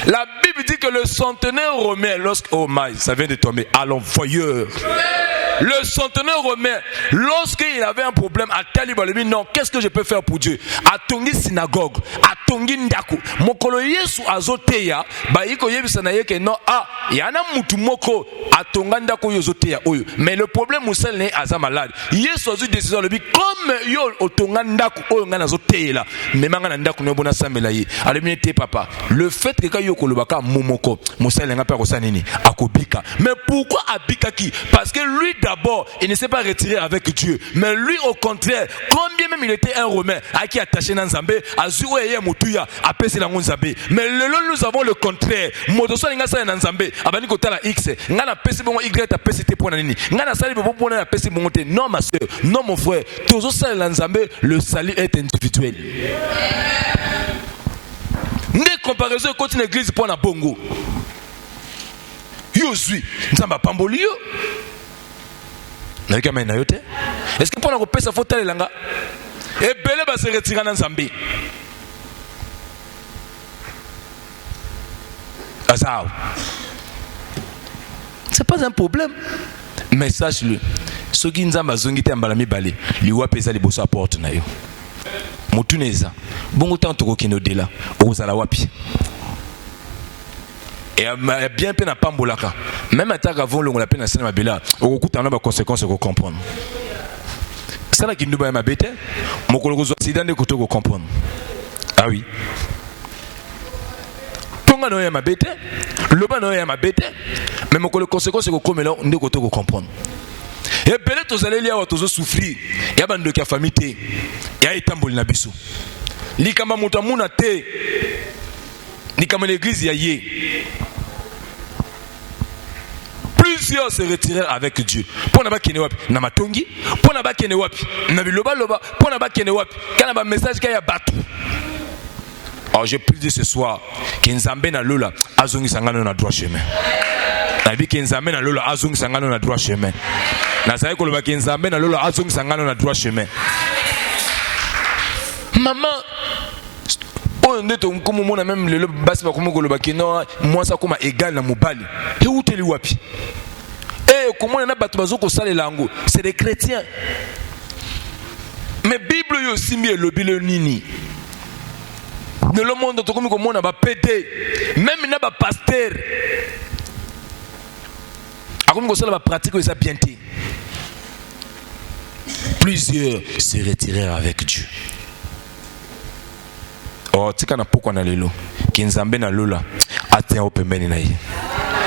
La Bible dit que le centenaire remet oh my, ça vient de tomber à l'envoyeur. Le centenaire remet lorsqu'il avait un problème à Taliban, il dit non, qu'est-ce que je peux faire pour Dieu? À Tongi synagogue, à Tongi ndaku. Mokolo Yesu azoteya, ba iko yebisa na yeke non yana mutu moko à Tonga ndaku yozoteya oyo. Mais le problème musel ne aza malade. Yesu azu décision le bi comme yo otonga ndaku oyo ngana zoteya mais manga ndaku no bona samela yi. Alemi te papa. Le fait que ka yo kolobaka momoko musel nga pa ko sanini akobika. Mais pourquoi abikaki? Parce que lui d'abord, il ne s'est pas retiré avec Dieu. Mais lui, au contraire, combien même il était un Romain à qui attaché dans Nzambe, à Zoué Moutuya, à Pesé dans Nzambe. Mais nous avons le contraire. Modoso Nzambe, dans Nzambe, à Bani Kotala X, Nana Pesé bon Y, à Pesé pour Nani. Nana Sali bon pour Nana Pesé bon. Non, ma soeur, non, mon frère. Toujours ça dans Nzambe, le salut est individuel. N'est comparaison contre une église pour la Bongo. Yo suis, Nzamba Pambolio. Est-ce que pour la repère ça faut aller là? Et Belé va se retirer dans Zambie. C'est pas un problème. Mais sache-le. Ceux qui nous ont zongi ambalami balé, lui wa pesa les bosso à porte na yo. Motuneza. Bon autant to kokino de là. Ozala wapi. Et bien peine à Pambolaka. Même à Tagavon, on l'a peine à Sénabela. Au coup, on a des conséquences pour comprendre. C'est là qu'il nous va m'habiter. Mon collègue c'est dans des côtés pour comprendre. Ah oui. Tonga no ya m'habiter. Le bas no ya m'habiter. Mais mon collègue conséquence c'est qu'on comme là, on est côté pour comprendre. Et belé tozaleli ya tozo souffrir. Ya bando ki famille te. Ya etamboli na biso. Likamba moto amuna te. Likamba l'église ya ye. Plusieurs se retirèrent avec Dieu. Pour n'a pas kene wapi na matongi, pour n'a pas kene wapi na biloba loba, pour n'a pas kene wapi kana ba message ka ya batu. Alors je prie de ce soir que Nzambe na lola azongi sangano na droit chemin. Na bi que Nzambe na lola azongi sangano na droit chemin. Na sai ko loba que Nzambe na lola azongi sangano na droit chemin. Maman oyo ndeto nkomo mona même lelo basi ba komo ko loba que non moi ça comme égal na mobali. Et où teli wapi? Eh comment na bato bazoko salela ngo, c'est des chrétiens. Mais Bible yo simbi elobile nini? Dans le monde, comme on a pété, même na ba pasteur, comme on a pratiqué ça bien. Plusieurs se retirèrent avec Dieu. Oh, tu kana pourquoi na lelo, kinzambe na lola, atteint au pembeni na ye.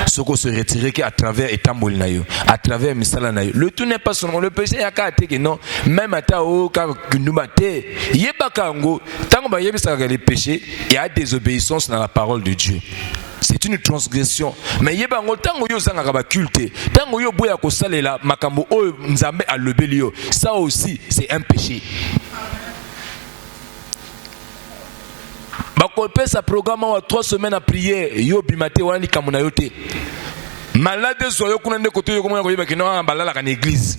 Ce qu'on se retirer qu'à travers etamboli na yo, à travers misala na yo. Le tout n'est pas seulement le péché ya ka te que non, même ata o ka kinduma te. Yeba kango, tant ba yebisa ka les péchés, il y a désobéissance dans la parole de Dieu. C'est une transgression. Mais yeba ngo tango yo zanga ka ba culte, tango yo boya ko salela makambo o nzambe a lebelio. Ça aussi, c'est un péché. Bakope sa programme à 3 semaines à prier yo bimate wani kamuna yote malade soyo kuna nde koto yo komona ko yeba kino balala ka église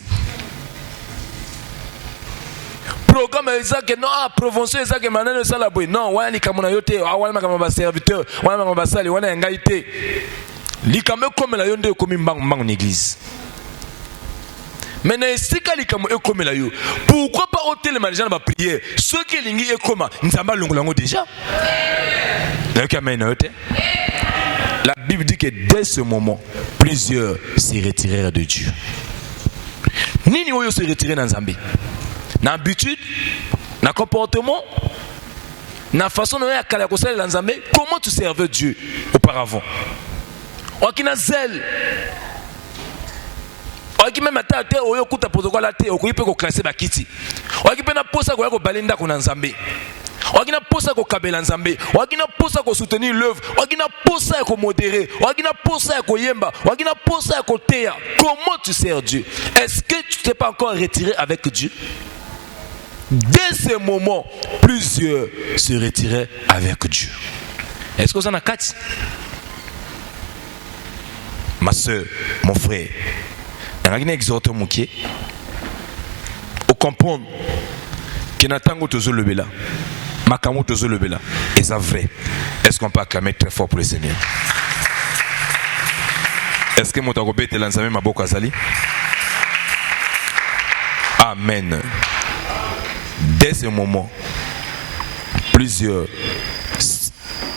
programme ezake non provention ezake manene sala boy non wani kamuna yote wani makama ba serviteur wani makama ba sali wani ngaité likame comme la yonde komi mbang église. Maintenant, si quelqu'un est comme là, pourquoi pas ôter les gens va prier? Ceux qui sont comme Nzamba Longolango déjà. La Bible dit que dès ce moment, plusieurs se retirèrent de Dieu. Nini oyo se retirer dans Nzambe? Dans l'habitude, dans le comportement, dans la façon dont on a construit dans Nzambe, comment tu servais Dieu auparavant? On a zèle. Oki même atate oyo kuta protocole ate okoyipe ko classer ba kiti. Oki pe na posa ko balinda ko Nzambe. Oki na posa ko kabela Nzambe. Oki na posa ko soutenir l'œuvre. Oki na posa ko modérer. Oki na posa ko yemba. Oki na posa ko teya. Comment tu sers Dieu? Est-ce que tu t'es pas encore retiré avec Dieu? Dès ce moment, plusieurs se retiraient avec Dieu. Est-ce que vous en avez quatre? Ma soeur, mon frère, on exhorte mon pied au comprendre que Natango tozo le bela, Makamo tozo le bela, et ça vrai. Est-ce qu'on peut acclamer très fort pour le Seigneur? Est-ce que mon tagobe te lancé ma boca sali? Amen. Dès ce moment, plusieurs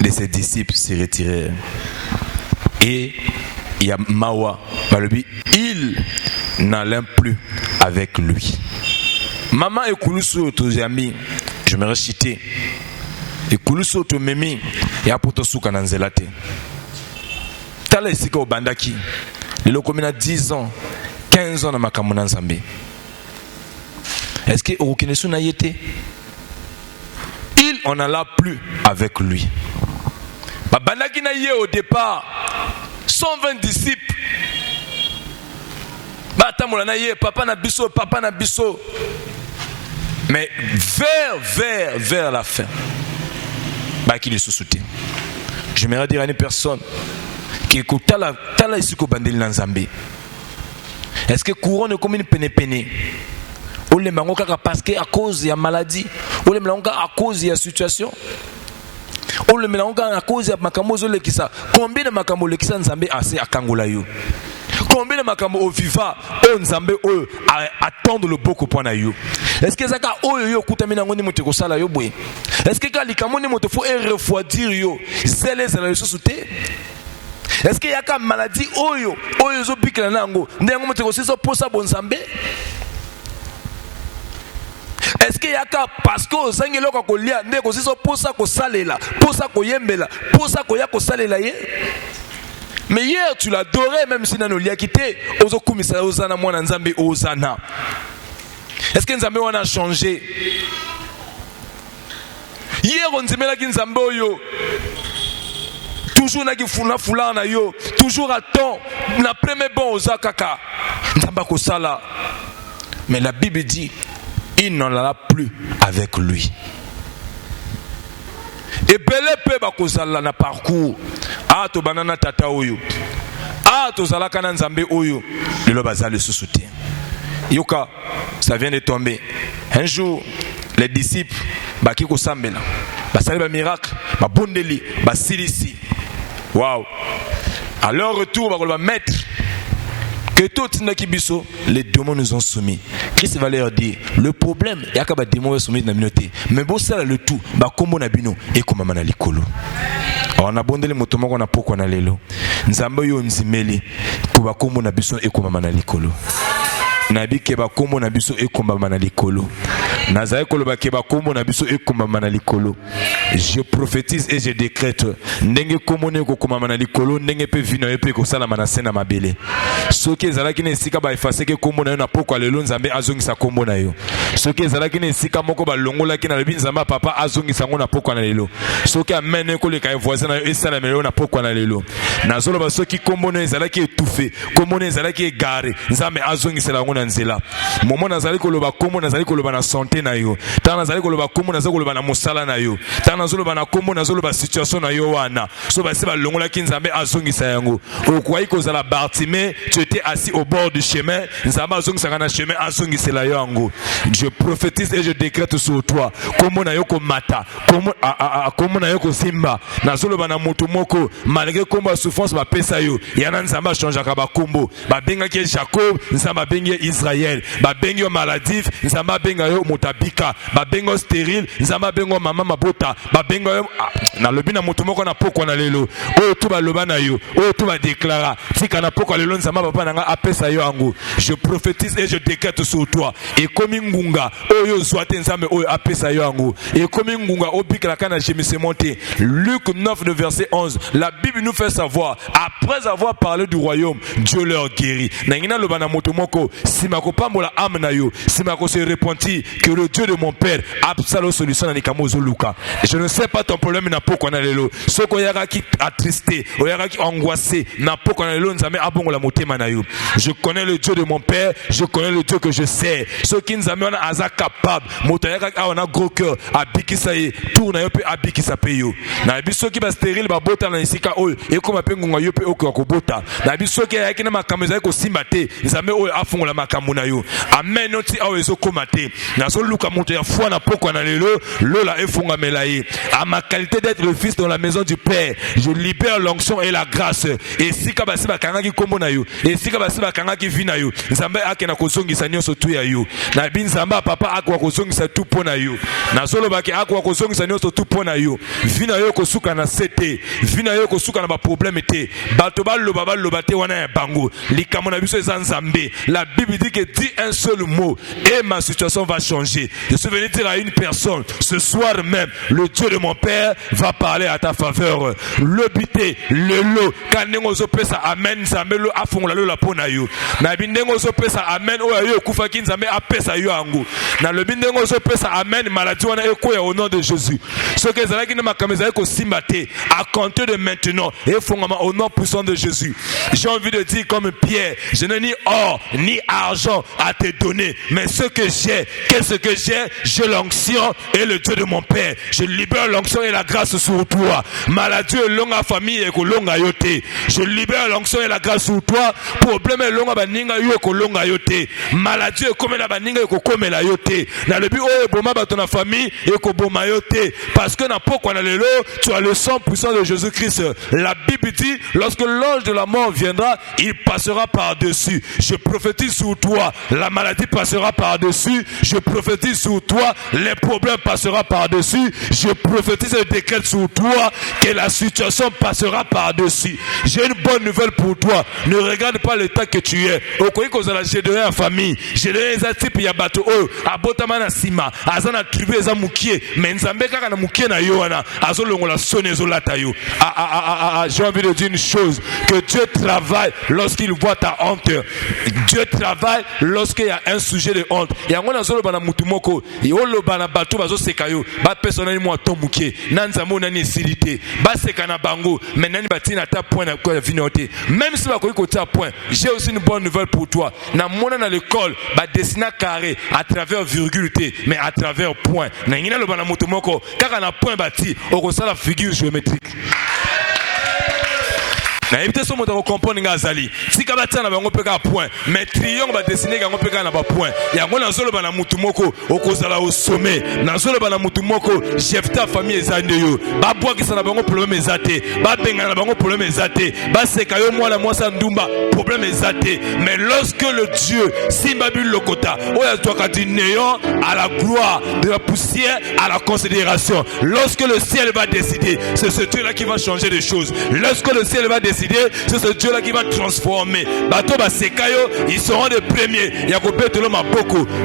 de ses disciples se retirèrent. Et il y a Mawa, il n'allait plus avec lui. Maman et Kouloussou, tes amis, je me réciter. Et Kouloussou, tes mémis, et à Potosou, Kananzelate. Tala ici au Bandaki. Il a 10 ans, 15 ans dans ma Kamunan Zambé. Est-ce que Orukinesu n'a été? Il n'en alla plus avec lui. Bandaki n'a eu au départ 120 disciples. Papa na biso. Mais vers la fin, qui le sous-soutient. Je me dire à une personne qui écoute tala ici ko bandeli na Nzambe. Est-ce que courant ne comme une peine? Ou le mango kaka parce que à cause de la maladie, ou le mango à cause de la situation. On le mélange à cause de makamozo lekisa. Combien de makambo lekisa Nzambe assez à Kangola yo? Combien de makambo au viva on Nzambe eux attendre le beaucoup point na yo? Est-ce que zaka oyo yo kutamina ngoni moto ko sala yo boye? Est-ce que kalikamoni moto faut refroidir yo? Zele yo soute? Est-ce que yaka maladie oyo zo bikela nango ndengo moto ko siso posa bon Nzambe? Est-ce qu'il y a parce que vous avez l'occasion de lire, pour ça que salela, pour ça que yembela, pour ça que ya ko salela ye? Mais hier, tu l'adorais, même si Nano l'a quitté. Ozo kumisa ozana mwana nzambe ozana. Est-ce que Nzambe on a changé? Hier, on disait là que Nzambe yo. Toujours na ki fula na yo. Toujours à temps. Na premier bon oza kaka. Nzamba ko sala. Mais la Bible dit, il n'en alla plus avec lui. Et belé pe bakozala na parcours. Ah to banana tata oyo. Ah to zala kana Nzambe oyo. Le bazali se soutient. Yoka, ça vient de tomber. Un jour, les disciples baki ko sambela. Basali ba miracle, ba bondeli, ba silisi. Waouh. À leur retour, on va mettre que tout les démons nous ont soumis. Christ va leur dire, le problème, il y a des démons soumis dans la communauté. Mais bon, ça le tout, bah comment on a bino et comment on a l'écolo. On a bondé les motomons qu'on a pourquoi on a l'élo. Nous avons eu un zimeli pour bah comment on a besoin et comment on a l'écolo. Nabi keba kombo na biso ekomba mana likolo. Nazaye koloba keba kombo na biso ekomba mana likolo. Je prophétise et je décrète ndenge kombo ne ko komba mana likolo ndenge pe vino epe ko sala mana sena mabele. Soki ezalaki na esika ba efase ke kombo na yo na poko lelo Nzambe azongisa kombo na yo. Soki ezalaki na esika moko ba longola ki na lebi Nzambe papa azongisa ngo na poko na lelo. Soki amene ko le ka voisin na yo esala melo na poko na lelo. Nazolo ba soki kombo na ezalaki étouffé, kombo na ezalaki égaré, Nzambe azongisa la ngo na nzela. Momo nazali koloba kombo nazali koloba na santé na yo. Ta nazali koloba kombo nazali koloba na mosala na yo. Ta nazolo ba na kombo nazolo ba situation na yo wana. So ba se ba longola ki Nzambe azongisa yango. Okwai kozala Bartimée, tu étais assis au bord du chemin, Nzambe azongisa na chemin azongisa la yo yango. Je prophétise et je décrète sur toi. Kombo na yo ko mata, kombo na yo ko simba. Nazolo ba na moto moko malgré kombo souffrance ba pesa yo. Yana Nzambe changeaka ba kombo. Ba benga ki Jacob, Nzambe benga Israël, ba benga maladif, Nzambe benga yo mutabika, ba benga stérile, Nzambe benga mama mabota, ba benga yo na lobi na moto moko na poko na lelo. O to ba loba na yo, o to ba déclara, tika na poko lelo Nzambe papa nanga apesa yo ango. Je prophétise et je décrète sur toi. Et comme ngunga, o yo zwate Nzambe o apesa yo ango. Et comme ngunga o bikala kana jemise monté. Luc 9 de verset 11. La Bible nous fait savoir, après avoir parlé du royaume, Dieu leur guérit. Nangina loba na moto moko, si ma kopambola âme na yo, si ma ko se repentir que le Dieu de mon père a la solution na nikamozo luka. Je ne sais pas ton problème na poko na lelo. Soko yaka ki attristé, o yaka ki angoissé, na poko na lelo Nzambe abongola motema na yo. Je connais le Dieu de mon père, je connais le Dieu que je sais. Ce qui Nzambe wana aza capable, moto yaka a on a gros cœur, abikisa ye, tourna yo pe abikisa pe yo. Na biso ki ba stérile ba bota na isika oyo, e ko mapengunga yo pe okwa ko bota. Na biso ki yaki na makameza ko simbate, Nzambe oyo afungola makambo na yo. Amen noti awo ezo komate. Na so luka moto ya foi na poko na lelo, lola efunga melaye. À ma qualité d'être le fils dans la maison du Père, je libère l'onction et la grâce. Et si kabasi bakanga ki kombo na yo, et si kabasi bakanga ki vi na yo, Nzambe akena kozongisa nyonso tu ya yo. Na bin Nzambe papa akwa kozongisa tu pona yo. Na solo baki akwa kozongisa nyonso tu pona yo. Vi na yo kosuka na sete, vi na yo kosuka na ba problème te. Bato ba loba te wana ya bango. Likamo na biso eza Nzambe. La Bible dit que dis un seul mot et ma situation va changer. Je suis venu dire à une personne, ce soir même, le Dieu de mon Père va parler à ta faveur. L'obité, le lot, quand nengo zo pesa amen, Nzambe lo afongola lo la pona yo. Na bindengo zo pesa amen, o yo kufa ki Nzambe apesa yo ango. Na le bindengo zo pesa amen, maladie wana ekoya au nom de Jésus. Ce que zalaki na makameza ko simbate, à compter de maintenant, et fongama au nom puissant de Jésus. J'ai envie de dire comme Pierre, je n'ai ni or ni argent à te donner, mais ce que j'ai, qu'est-ce que j'ai l'onction et le Dieu de mon Père. Je libère l'onction et la grâce sur toi. Maladie et longue famille et longa yote. Je libère l'onction et la grâce sur toi. Problème et longa baninga yo ko longa yote. Maladie et comme la baninga ko comme la yote. Na le but oh boma ba ton famille et ko boma yote. Parce que na poko na lelo, tu as le sang puissant de Jésus-Christ. La Bible dit, lorsque l'ange de la mort viendra, il passera par-dessus. Je prophétise sur toi, la maladie passera par-dessus. Je prophétise sur toi, les problèmes passeront par-dessus. Je prophétise et décrète sur toi que la situation passera par-dessus. J'ai une bonne nouvelle pour toi. Ne regarde pas l'état que tu es. Au cas où j'ai donné à la famille, j'ai donné un type ya bateau, à Botamana Sima, à Zana tribu za mukie, mais Nzambe kaka na mukie na yoana, à Zolongola sonne zolata yo. J'ai envie de dire une chose, que Dieu travaille lorsqu'il voit ta honte. Dieu travaille lorsqu'il y a un sujet de honte. Et en solo bana mutumoko, et olo bana bato bazo sekayo, ba personnel mo tomuke, nanzamo nani silité, ba sekana bango, mais nani batina ta point na quoi vinoté. Même si ba ko côté à point, j'ai aussi une bonne nouvelle pour toi. Na mona na l'école, ba dessiner carré à travers virgule T, mais à travers point. Na ngina lo bana mutumoko, kaka na point bati, oko sala figure géométrique. Na éviter son mot de comprendre ngazali. Si kabata na bango peka point, mais triangle va dessiner gango peka na ba point. Ya ngona solo bana mutu moko okozala au sommet. Na solo bana mutu moko Jefta famille ezande yo. Ba boa ki sana bango problème ezate. Ba benga na bango problème ezate. Ba seka yo mwana mwasa ndumba problème ezate. Mais lorsque le Dieu Simbabul Lokota, oya toi ka dit néant à la gloire, de la poussière à la considération. Lorsque le ciel va décider, c'est ce Dieu là qui va changer les choses. Lorsque le ciel va décider, c'est ce Dieu là qui va transformer. Bato ba sekayo, ils seront les premiers.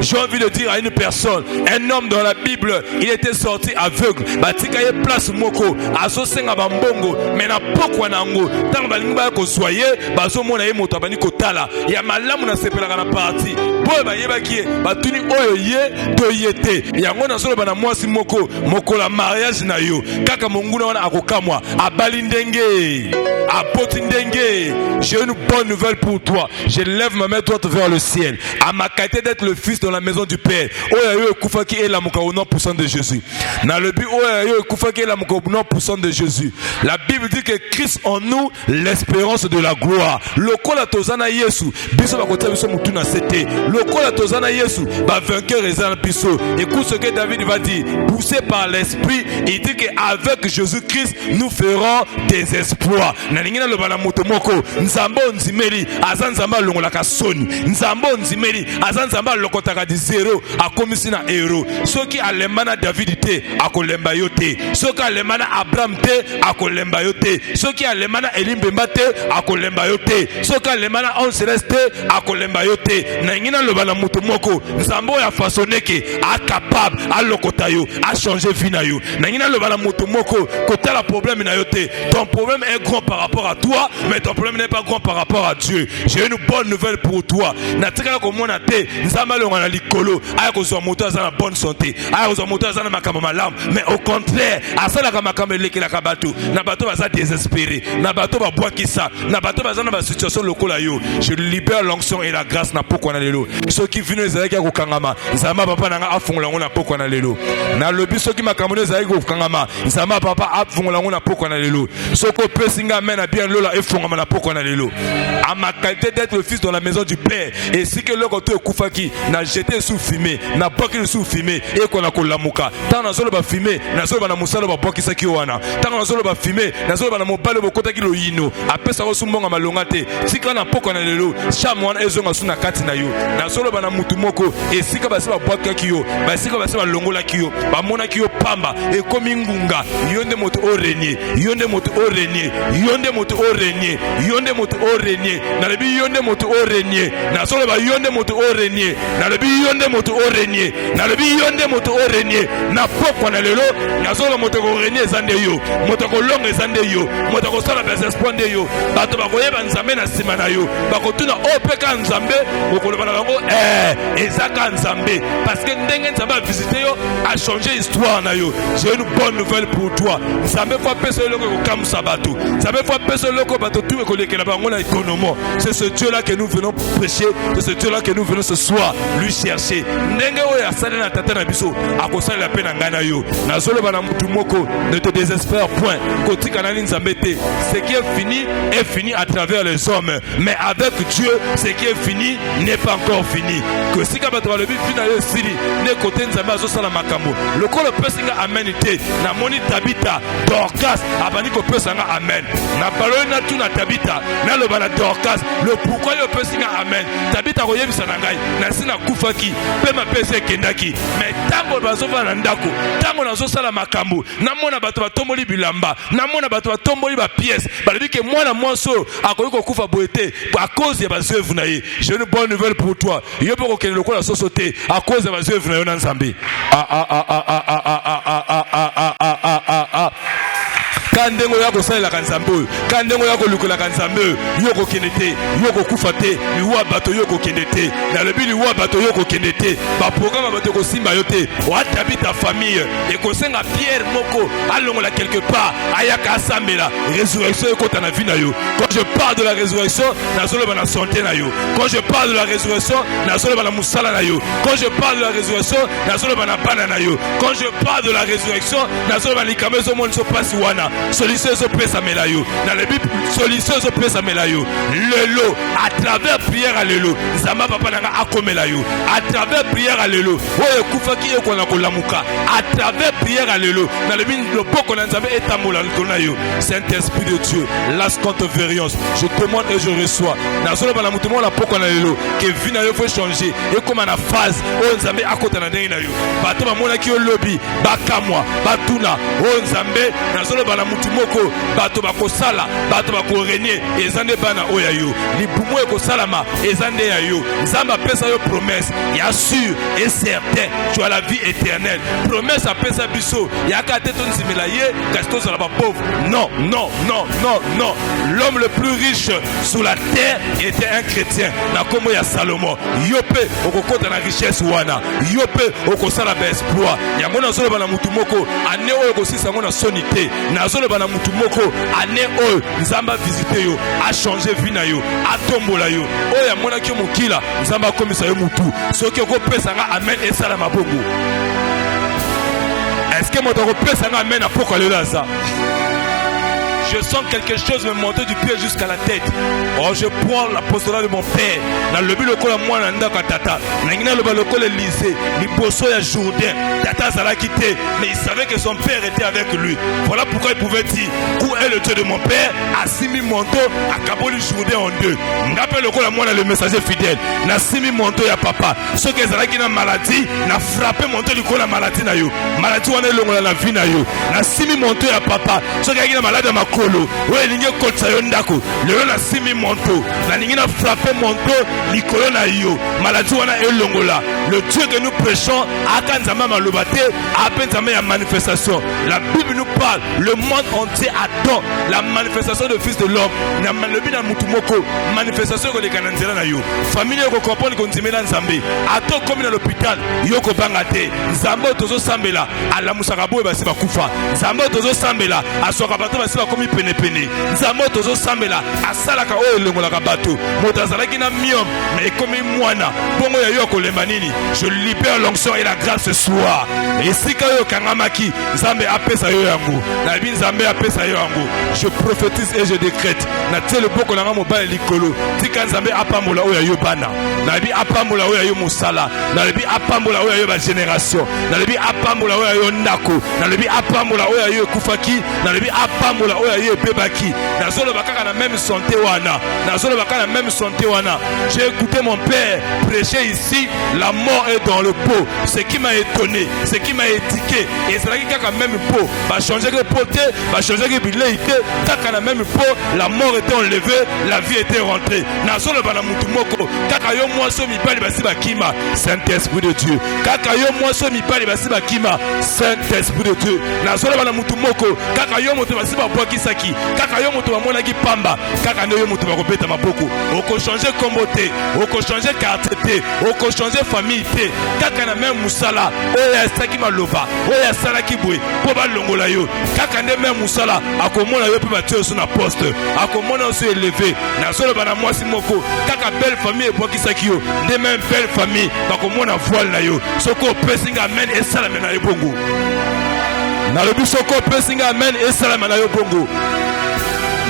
J'ai envie de dire à une personne, un homme dans la Bible, il était sorti aveugle. Batikaye place moko, aso senga bambongo, mais na pokwa nango. Tant balinga ko soye, baso mona ye moto bani ko tala. Ya malamu na sepela kana parti. Boy ba yeba ki, batuni oyo ye to yete. Ya ngona solo bana mwasi moko, moko la mariage na yo. Kaka monguna wana akokamwa, abali ndenge. J'ai une bonne nouvelle pour toi. Je lève ma main droite vers le ciel. À ma qualité d'être le fils dans la maison du Père. Qui est la au nom puissant de Jésus. Dans le but qui est la au nom puissant de Jésus. La Bible dit que Christ en nous l'espérance de la gloire. Le kola tozana Yesu. Biso ba kota biso mutu na sete. Le kola tozana Yesu. Ba vainqueur ezana biso. Écoute ce que David va dire. Poussé par l'esprit, il dit que avec Jésus-Christ nous ferons des exploits. Nalingina lo bana moto moko nzambo nzimeli azanzamba longola ka soni nzambo nzimeli azanzamba lokotaka di zero akomisi na hero soki alembana David te akolemba yote soki alembana Abraham te akolemba yote soki alembana Elimbemba te akolemba yote soki alembana on celeste akolemba yote nalingina lo bana moto moko nzambo ya fasoneke a capable a lokotayo a changer vie na yo nalingina lo bana moto moko kotala problème na yote ton problème est grand par rapport à toi, mais ton problème n'est pas grand par rapport à Dieu. J'ai une bonne nouvelle pour toi. Natika comme on a été, nzamalo ngana likolo, aya ko zo moto azana bonne santé, aya ko zo moto azana makamba malam, mais au contraire, asala ka makamba lekela ka bato, na bato baza désespéré, na bato ba boa kisa, na bato baza na ba situation lokola yo. Je libère l'onction et la grâce na poko na lelo. Ceux qui viennent ezalaki ko kangama, nzamba papa nanga afungola ngona poko na lelo. Na lobi ceux qui makamone ezalaki ko kangama, nzamba papa afungola ngona poko na lelo. Soko pesinga amen bien lola et fongama na poko na lelo. À ma qualité d'être le fils dans la maison du Père, et si que l'autre tu kufaki na jeté sous fumée, na boki sous fumée et qu'on a kolamuka. Tant na solo ba fumée, na solo ba na musalo ba boki saki wana. Tant na solo ba fumée, na solo ba na mobalo bokota ki lo yino. Après ça osu mbonga malonga te. Sika na poko na lelo, chamwana ezonga suna kati na yo. Na solo ba na mutu moko et sika ba se ba boki ki yo. Ba sika ba se ba longola ki yo. Ba mona ki yo pamba et komi ngunga. Yonde moto o renier, yonde moto o renier, yonde moto o renier, yonde moto o renier. Na lebi yonde moto o renier. Na solo ba yonde moto o renier. Na lebi yonde moto o renier. Na lebi yonde moto o renier. Na poko na lelo, na solo moto ko renier zande yo. Moto ko longe zande yo. Moto ko sala bese spande yo. Bato ba koyeba nzambe na sima na yo. Ba ko tuna opeka nzambe, ko loba na bango ezaka nzambe parce que ndenge nzambe a visité yo a changé histoire na yo. J'ai une bonne nouvelle pour toi. Nzambe fa pesa loko ko kamsa bato. Nzambe fa pesa loko bato tout ko lekela bango na économie. C'est ce Dieu là que nous venons prêcher, c'est ce Dieu là que nous venons ce soir lui chercher. Ndenge oyo asala na tata na biso akosala la peine ngana yo. Na solo bana mutu moko ne te désespère point. Kotika na nzambe te. Ce qui est fini à travers les hommes, mais avec Dieu, ce qui est fini n'est pas encore fini. Que si ka bato ba lebi fina yo sili ne côté nzambe azo sala makambo. Le ko le pesinga amen te. Na moni Tabita Dorcas abani ko pesanga amen. Na balona na tu na Tabita na lo bana Dorcas le pourquoi yo pesinga amen. Tabita ko yebisa na ngai na sina kufaki pe ma pese kendaki mais tango bazo na ndako tango nazo sala makambo na mona bato batomboli bilamba na mona bato batomboli ba pièce balobi ke mwana mwanso akoyi ko kufa boete à cause ya bazœuvre na ye. J'ai une bonne nouvelle pour toi. Yo pe ko kende lokola sosote à cause ya bazœuvre na yo na Nzambe. kandengo yako sala la kanzambo kandengo yako lukola kanzambo yoko kenete yoko kufate liwa bato yoko kenete na le bili wa bato yoko kenete ba programme bato ko simba yote wa tabi ta famille et ko senga Pierre moko alongola quelque part ayaka asambela résurrection ekota na vie na yo. Quand je parle de la résurrection nazolo bana santé na yo. Quand je parle de la résurrection nazolo bana musala na yo. Quand je parle de la résurrection nazolo bana bana na yo. Quand je parle de la résurrection nazolo bana likamezo mon so pasi wana solution so pesa melayo dans la Bible solution so pesa melayo lelo à travers prière à lelo zamba papa nanga akomela yo à travers prière à lelo oyo kufaki yo kona kolamuka à travers prière à lelo dans le Bible le poko na nzambe etamola likona yo. Saint-Esprit de Dieu las contre variance je demande et je reçois nazolo bana mutumo la poko na lelo que vie na yo faut changer et comme na phase oyo nzambe akota na ndenge na yo bato bamona ki yo lobby bakamwa batuna oyo nzambe nazolo bana mutumoko bato bakosala bato bakorenie ezande bana oya yo libumu ekosalama ezande ya yo nzamba pesa yo promesse ya sûr et certain tu as la vie éternelle promesse a pesa biso ya ka te ton simela ye kasi sala ba pauvre non non non non non l'homme le plus riche sur la terre était un chrétien na kombo ya Salomon yope okokota na richesse wana yope okosala ba espoir yango nazolo bana mutumoko ane oyo kosisa ngona sonité nazolo bana mutumoko ane oyo nzamba visiter yo a changer vie na yo a tombola yo oyo amona ki mokila nzamba komisa yo mutu soki okopesa nga amen esala mabongo. Est-ce que mon pesa nga amen apoko lela ça? Je sens quelque chose me monter du pied jusqu'à la tête. Oh, je prends l'apostolat de mon père. Dans le but le col moi nanda tata. Nangina le balocol lycée, liposo ya Jourdain. Tata Zala quitté, mais il savait que son père était avec lui. Voilà pourquoi il pouvait dire où est le Dieu de mon père? A simi monto, a kaboli Jourdain en deux. M'appelle le col moi le messager fidèle. Na simi monto ya papa. Ceux qui Zala qui na maladie, na frappé monto du col la maladie na yo. Maladie on est longue la vie na yo. Na simi monto ya papa. Ceux qui na malade ma ouais linge kotsa yo ndako lelo na simi monto na ningi na frappé monto likolo na yo maladie wana elongola le Dieu que nous prêchons akanzama malobate apenzama ya manifestation. La Bible nous parle le monde entier attend la manifestation de fils de l'homme na malobi na mutumoko manifestation ko lekana nzela na yo famille ko comprendre ko nzimela nzambe ato komi na l'hôpital yo ko banga te nzambe tozo sambela ala musaka boye basi bakufa nzambe tozo sambela asoka bato basi bakomi pene pene nzambe tozo sambela asalaka oyo lengolaka bato moto azalaki na miom mais comme mwana bongo ya yo kolemba nini. Je libère l'onction et la grâce ce soir esika yo kangamaki nzambe apesa yo yango na bi nzambe apesa yo yango. Je prophétise et je décrète na tele boko na mobile likolo tika nzambe apambola oyo yo bana na bi apambola oyo yo musala na bi apambola oyo yo ba génération na bi apambola oyo yo ndako na bi apambola oyo yo kufaki na bi apambola oyo yo bebaki nazolo bakaka na même santé wana nazolo bakaka na même santé wana. J'ai écouté mon père prêcher ici, la mort est dans le pot. Ce qui m'a étonné, ce qui m'a étiqué, et c'est là qu'il y a quand même pot. Va changer que poté, va changer que biléité, kaka na même pot, la mort était enlevée, la vie était rentrée. Nazolo bana mutumoko, kaka yo mwaso mipali basi bakima, Saint-Esprit de Dieu. Kaka yo mwaso mipali basi bakima, Saint-Esprit de Dieu. Nazolo bana mutumoko, kaka yo moto basi babwaki saki, kaka yo moto bamona ki pamba, kaka yo moto bakopeta maboko. Oko changer kombote, oko changer quartier te, oko changer famille te, kaka na même musala, oya saki maloba, oya sala ki boy, po ba longola yo, kaka ne même musala, akomona yo pe batio sur na poste, akomona so élevé, na solo bana mwasi moko, kaka belle famille e boki saki yo, ne même belle famille, bakomona voile na yo, soko pesinga amen et salam na yo bongo. Na le soko pesinga amen et salam na yo bongo.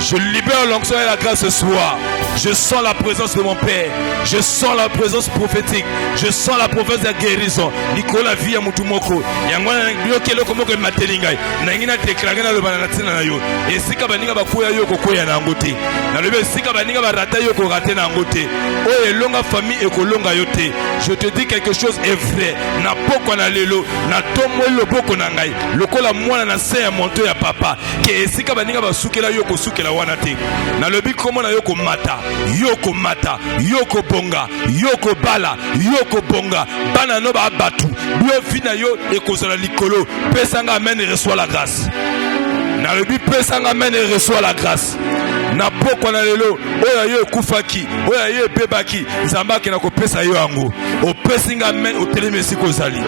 Je libère l'onction et la grâce ce soir. Je sens la présence de mon Père. Je sens la présence prophétique. Je sens la prophète de guérison. Nicolas via mutumoko. Yangwana yokelo komoko matelingai. Nangina déclarer na le banatina na yo. Et sika baninga bakoya yo kokoya na ngote. Na le sika baninga barata yo ko rater na ngote. O elonga famille ekolonga yote. Je te dis quelque chose est vrai. Na poko na lelo, na tomo lo boko na ngai. Lokola mwana na se ya monto ya papa. Ke sika baninga basukela yo ko sukela wana te. Na le bi komo na yo ko mata. Yoko mata, yoko bonga, yoko bala, yoko bonga, bana no ba batu, bio fina yo et kozala likolo, pesanga amen et reçoit la grâce. Na lebi pesa ngamen et reçoit la grâce. Na poko na lelo oya yo kufaki oya yo bebaki nzamba ke na ko pesa yo ango. O pesa ngamen o telemesi ko zali.